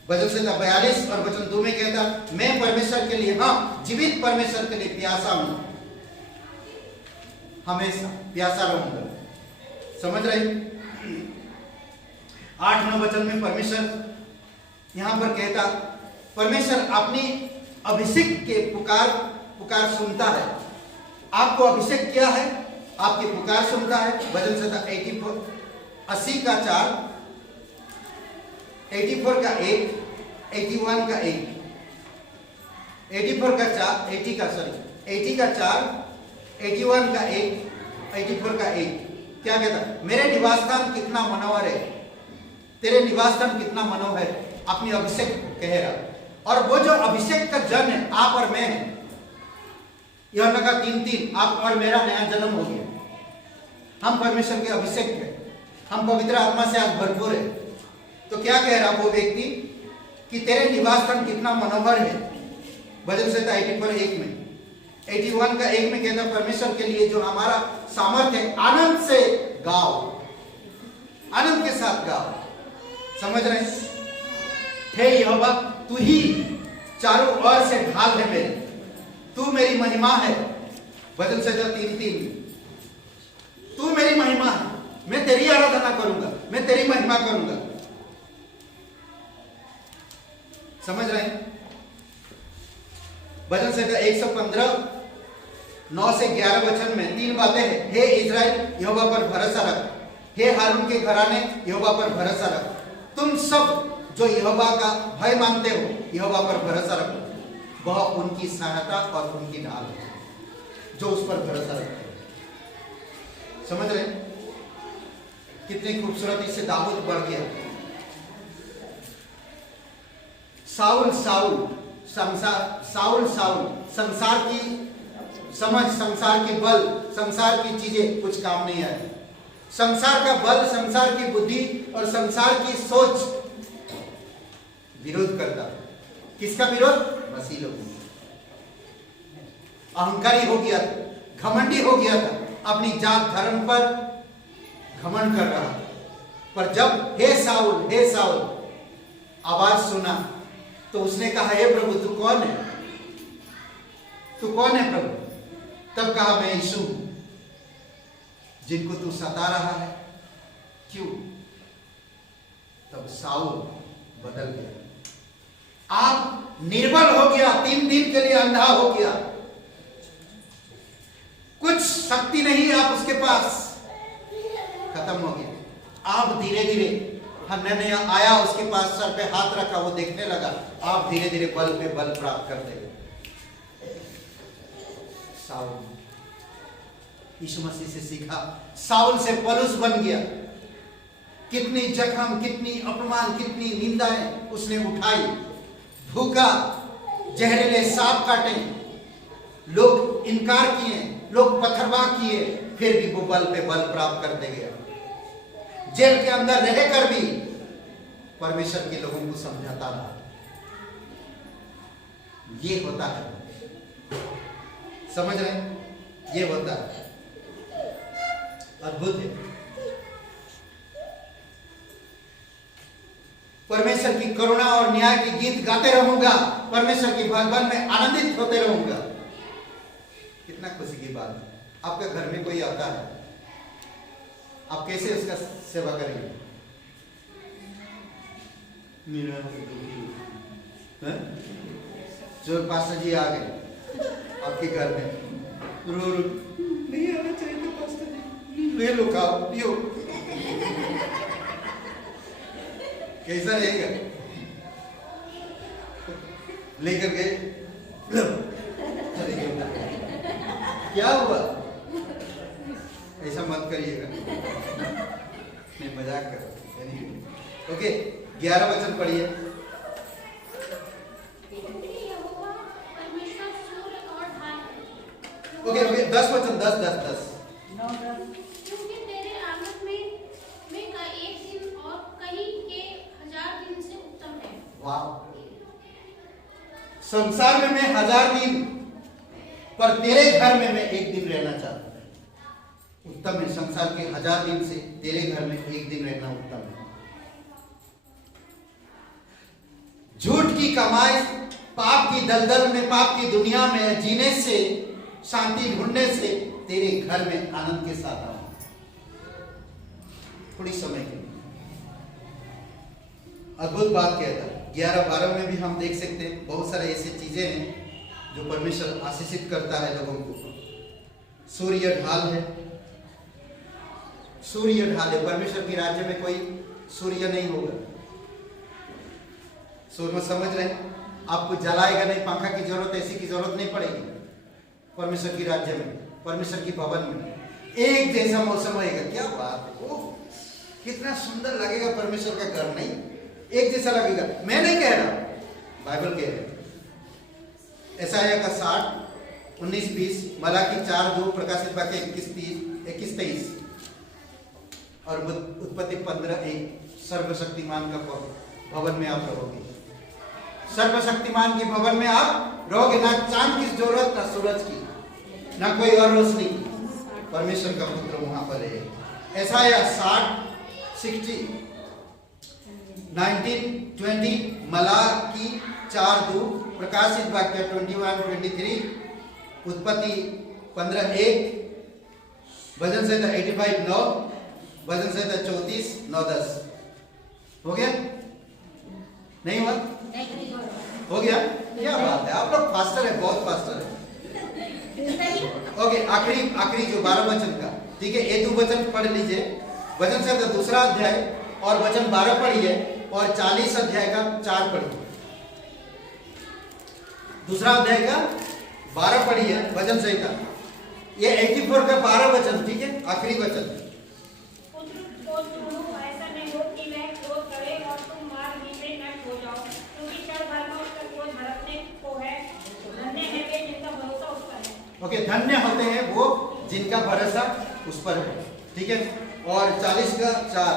वचन संहिता 42 और वचन 2 में कहता, मैं परमेश्वर के लिए, हाँ, जीवित परमेश्वर के लिए प्यासा हूं, हमेशा प्यासा रहूंगा। समझ रहे? 8-9 वचन में परमेश्वर यहां पर कहता, परमेश्वर अपनी अभिषेक के पुकार सुनता है। आपको अभिषेक किया है, आपकी पुकार सुनता है। वचन संहिता 80 का 4, 84 का 1, 81 का 1, 84 का 4, 80 का 4, 81 का 1, 84 का 1। क्या कहता? मेरे निवास स्थान कितना मनोहर है, तेरे निवास स्थान कितना मनोहर है, अपनी अभिषेक कह रहा। और वो जो अभिषेक का जन है, आप और मैं है। यूहन्ना का 3:3, आप और मेरा नया जन्म हो गया। हम परमेश्वर के अभिषेक है, हम पवित्र आत्मा से आज भरपूर है। तो क्या कह रहा वो व्यक्ति कि तेरे निवास स्थान कितना मनोहर है। वचन संहिता 84:1 में, 81 का 1 में कहता, परमेश्वर के लिए जो हमारा सामर्थ्य है, आनंद से गाओ, आनंद के साथ गाओ। समझ रहे? हे यहोवा, तू ही चारों ओर से ढाल है मेरे, तू मेरी महिमा है। वचन संहिता 3:3, तू मेरी महिमा है, मैं तेरी आराधना करूंगा, मैं तेरी महिमा करूंगा। समझ रहे हैं? वचन संहिता 115 9 से 11 वचन में 3 बातें हैं। हे इज़राइल, यहोवा पर भरोसा रख, हे हारून के घराने, यहोवा पर भरोसा रख। तुम सब जो यहोवा का भय मानते हो, यहोवा पर भरोसा रखो, वह उनकी सहायता और उनकी ढाल है, जो उस पर भरोसा रखते हैं। समझ रहे? कितनी खूबसूरती से दाऊद बढ़ गया। साउल संसार की समझ, संसार की बल, संसार की चीजें कुछ काम नहीं आई। संसार का बल, संसार की बुद्धि और संसार की सोच विरोध करता। किसका विरोध? मसीह लोग। अहंकारी हो गया था, घमंडी हो गया था, अपनी जात धर्म पर घमंड कर रहा। पर जब हे साउल आवाज सुना तो उसने कहा, हे प्रभु, तू कौन है? तू कौन है प्रभु? तब कहा, मैं यीशु हूं जिनको तू सता रहा है। क्यों? तब साउल बदल गया। आप निर्बल हो गया, 3 दिन के लिए अंधा हो गया, कुछ शक्ति नहीं आप उसके पास, खत्म हो गया। आप धीरे धीरे, हनन्याह आया उसके पास, सर पे हाथ रखा, वो देखने लगा। आप धीरे धीरे बल पे बल प्राप्त करते गए। साउल यीशु मसीह से सीखा, साउल से पौलुस बन गया। कितनी जख्म, कितनी अपमान, कितनी निंदाएं उसने उठाई। भूखा, जहरीले सांप काटे, लोग इनकार किए, लोग पत्थरबाह किए, फिर भी वो बल पे बल प्राप्त करते गया। जेल के अंदर रहकर भी परमेश्वर के लोगों को समझाता रहा। ये होता है, समझ रहे हैं? ये होता है, अद्भुत है। परमेश्वर की करुणा और न्याय की गीत गाते रहूंगा, परमेश्वर की भगवान में आनंदित होते रहूंगा। कितना खुशी की बात है। आपके घर में कोई आता है, आप कैसे उसका सेवा करेंगे? मेरा जो पास्टर जी आ गए आपके घर में, रो नहीं आना चाहिए तो पास्टर जी, ले लो, खाओ पियो। कैसा रहेगा? लेकर गए, क्या हुआ? ऐसा मत करिएगा, मैं मजाक कर रहा हूं। ओके, 11 वचन पढ़िए। ओके, 10 वचन, 10। क्योंकि तेरे आगमन में का एक दिन और कहीं के 1000 दिन से उत्तम है। वाह, संसार में मैं 1000 दिन, पर तेरे घर में मैं 1 दिन रहना चाहता हूं। उत्तम है, संसार के 1000 दिन से तेरे घर में 1 दिन रहना उत्तम है। झूठ की कमाई, पाप की दलदल में, पाप की दुनिया में जीने से, शांति ढूंढने से तेरे घर में आनंद के साथ आऊं थोड़ी समय के लिए। अद्भुत बात कहता है। 11-12 में भी हम देख सकते हैं बहुत सारे ऐसी चीजें हैं जो परमेश्वर आशीषित करता है लोगों को। सूर्य ढाल है, सूर्य ढाल है। परमेश्वर के राज्य में कोई सूर्य नहीं होगा। सूर्य समझ रहे हैं? आपको जलाएगा नहीं, पंखा की जरूरत, ऐसी की जरूरत नहीं पड़ेगी। परमेश्वर की राज्य में, परमेश्वर की भवन में एक जैसा मौसम होएगा। क्या बात है, ओह कितना सुंदर लगेगा परमेश्वर का घर। नहीं, एक जैसा लगेगा। मैं नहीं कह रहा, बाइबल कह रहे। यशायाह का 60, 19-20, मलाकी 4-2, प्रकाशित वाक्य 21-23 और उत्पत्ति 15-1। सर्वशक्तिमान का भवन में आप रहोगे। सर्वशक्तिमान के भवन में आप रहोगे। ना चांद की जरूरत, ना सूरज की, ना कोई और रोशनी की। परमेश्वर का पुत्र वहां पर है। यशायाह 60, 19-20, मलाकी 4-2, प्रकाशित वाक्य 21-23, उत्पत्ति 15-1, भजन संहिता 85-9, भजन संहिता 34-9-10। हो गया? नहीं हुआ? हो गया? क्या बात है, आप लोग फास्टर है, बहुत फास्टर है। ओके, आखिरी जो 12 वचन का, ठीक है, ये 2 वचन पढ़ लीजिए। वचन संहिता 2 अध्याय और वचन 12 पढ़िए और 40 अध्याय का 4 पढ़िए। 2 अध्याय का 12 पढ़िए वचन संहिता। ये 84 का 12 वचन, ठीक है, आखिरी वचन। ऐसा नहीं हो कि वह क्रोध करे और तुम मार्ग में नष्ट हो जाओ, क्योंकि क्षण भर में उसका क्रोध भड़कने को है। धन्य है वे जिनका भरोसा उस पर है। ओके, धन्य होते हैं वो जिनका भरोसा उस पर है, ठीक है। और 40 का 4,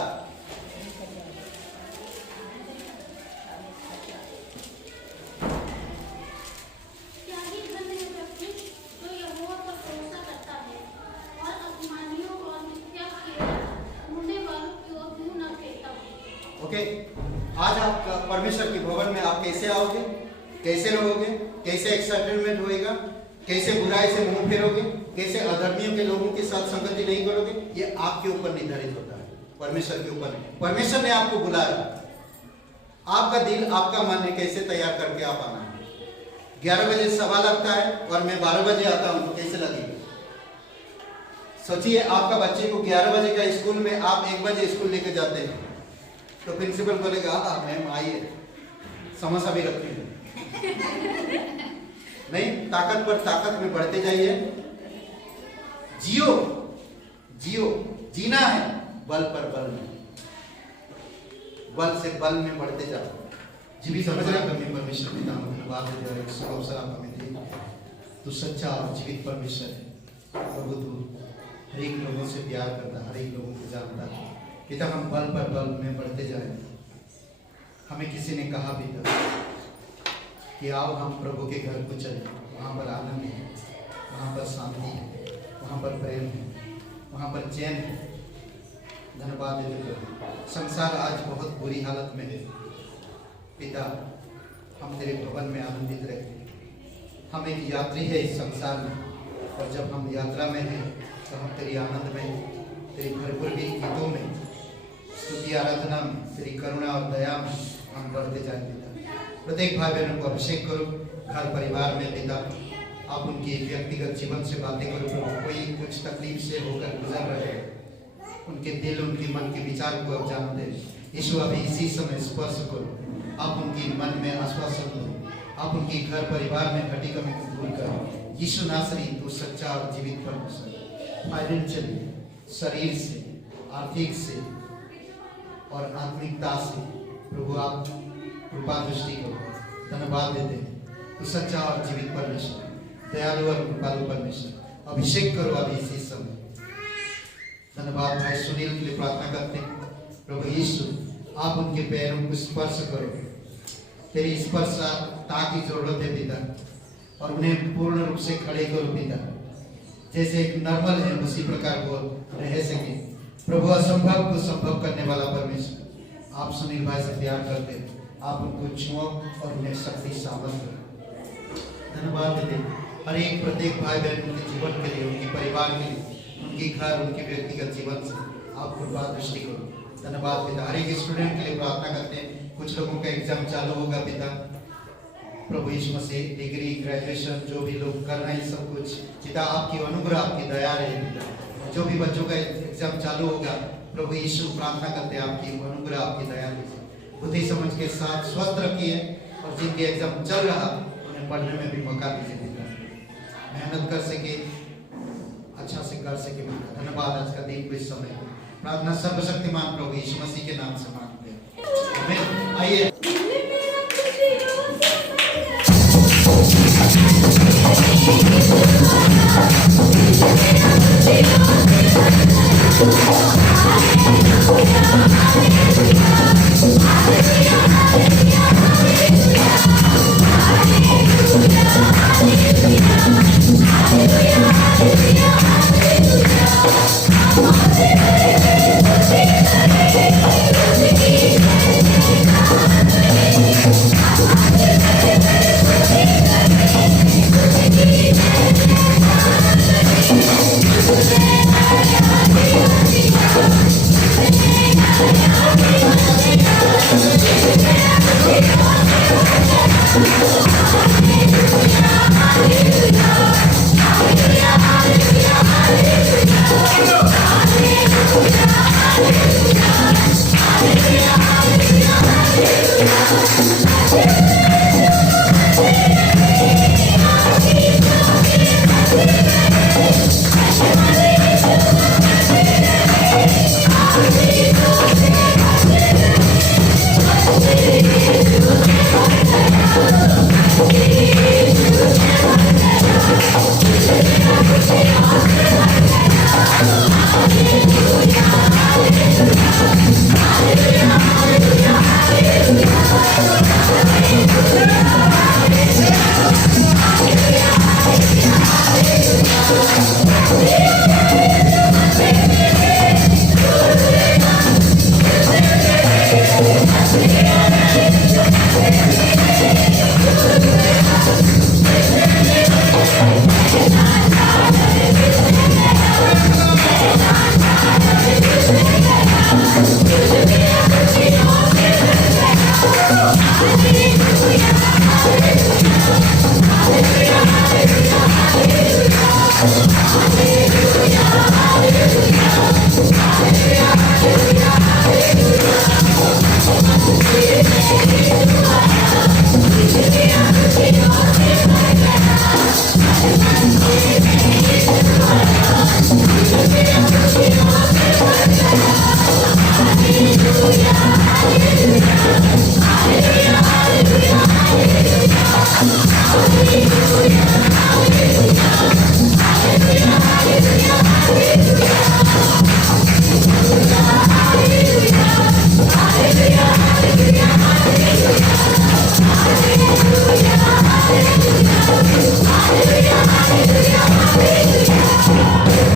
ओके। आज आप परमेश्वर के भवन में आप कैसे आओगे, कैसे रहोगे, कैसे एक्साइटमेंट होएगा, कैसे बुराई से मुंह फेरोगे, कैसे अधर्मियों के लोगों के साथ संगति नहीं करोगे, ये आपके ऊपर निर्धारित होता है, परमेश्वर के ऊपर नहीं। परमेश्वर ने आपको बुलाया, आपका दिल, आपका मन है, कैसे तैयार करके आप आना है। 11 बजे सभा लगता है और मैं 12 बजे आता हूं तो कैसे लगेगा? सोचिए, आपका बच्चे को 11 बजे का स्कूल में आप 1 बजे स्कूल लेके जाते हैं तो प्रिंसिपल बोलेगा हाँ मैम आइए, समोसा भी रखते हैं। नहीं, ताकत पर ताकत में बढ़ते जाइए। जियो, जीना है बल पर बल में, बल से बल में बढ़ते जाओ। जीवित समझ रहे हैं? परमेश्वर पिता धन्यवाद है, एक शुभ अवसर आपको मिले। तो सच्चा और जीवित परमेश्वर है प्रभु। तू हर एक लोगों से प्यार करता, हर एक लोगों को जानता है। पिता, हम बल पर बल में बढ़ते जाए। हमें किसी ने कहा भी था कि आओ हम प्रभु के घर को चले, वहाँ पर आनंद है, वहाँ पर शांति है, वहाँ पर प्रेम है, वहाँ पर चैन है। धन्यवाद देते प्रभु। संसार आज बहुत बुरी हालत में है पिता, हम तेरे भवन में आनंदित रहे। हम एक यात्री है इस संसार में, और जब हम यात्रा में हैं तो हम तेरी आनंद में, तेरी भरपूर भी गीतों में, स्तुति आराधना में, तेरी करुणा और दया में हम बढ़ते जाएंगे। प्रत्येक भाई बहनों को अभिषेक करो घर परिवार में पिता। आप उनकी व्यक्तिगत जीवन से बातें करो प्रभु। कोई कुछ तकलीफ से होकर गुजर रहे हैं, उनके दिल, उनके मन के विचार को आप जानते हैं। यीशु अभी इसी समय स्पर्श करो। आप उनकी मन में आश्वासन दो। आप उनकी घर परिवार में घटी कमी को दूर करो। यीशु नासरी, तू सच्चा और जीवित परमेश्वर। फाइनेंशियली, शरीर से, आर्थिक से और आत्मिकता से प्रभु आप कृपा दृष्टि करो। धन्यवाद देते हैं, तू सच्चा और जीवित परमेश्वर, दयालु और कृपालु परमेश्वर। अभिषेक करो अभी इसी समय। धन्यवाद भाई सुनील के लिए प्रार्थना करते हैं प्रभु यीशु, आप उनके पैरों को स्पर्श करो। तेरी स्पर्श की जरूरत है पिता, और उन्हें पूर्ण रूप से खड़े करो पिता, जैसे एक नॉर्मल है उसी प्रकार वो रह सके। प्रभु असंभव को संभव करने वाला परमेश्वर, आप सुनील भाई से प्यार करते हैं, आप उनको छुओ और उन्हें शक्ति सामर्थ करो। धन्यवाद देते हर एक प्रत्येक भाई बहन उनके जीवन के लिए, उनके परिवार के लिए, उनके घर, उनके व्यक्तिगत जीवन से आप कृपा दृष्टि करो। धन्यवाद पिता। हर एक स्टूडेंट के लिए प्रार्थना करते हैं, कुछ लोगों का एग्जाम चालू होगा पिता, प्रभु यीशु मसीह डिग्री ग्रेजुएशन जो भी लोग कर रहे हैं सब कुछ पिता आपकी अनुग्रह आपकी दया रहे पिता। जो भी बच्चों का एग्जाम चालू होगा प्रभु यीशु प्रार्थना करते हैं आपकी अनुग्रह आपकी दया दीजिए, बुद्धि समझ के साथ स्वस्थ रखिए, और जिनके एग्जाम चल रहा उन्हें पढ़ने में भी मौका दीजिए पिता, मेहनत कर सके, अच्छा से कर सके पिता। धन्यवाद आज का दिन को इस समय प्रार्थना सर्वशक्तिमान प्रभु यीशु मसीह के नाम से मांगते हैं, आमीन। आइए Thank you.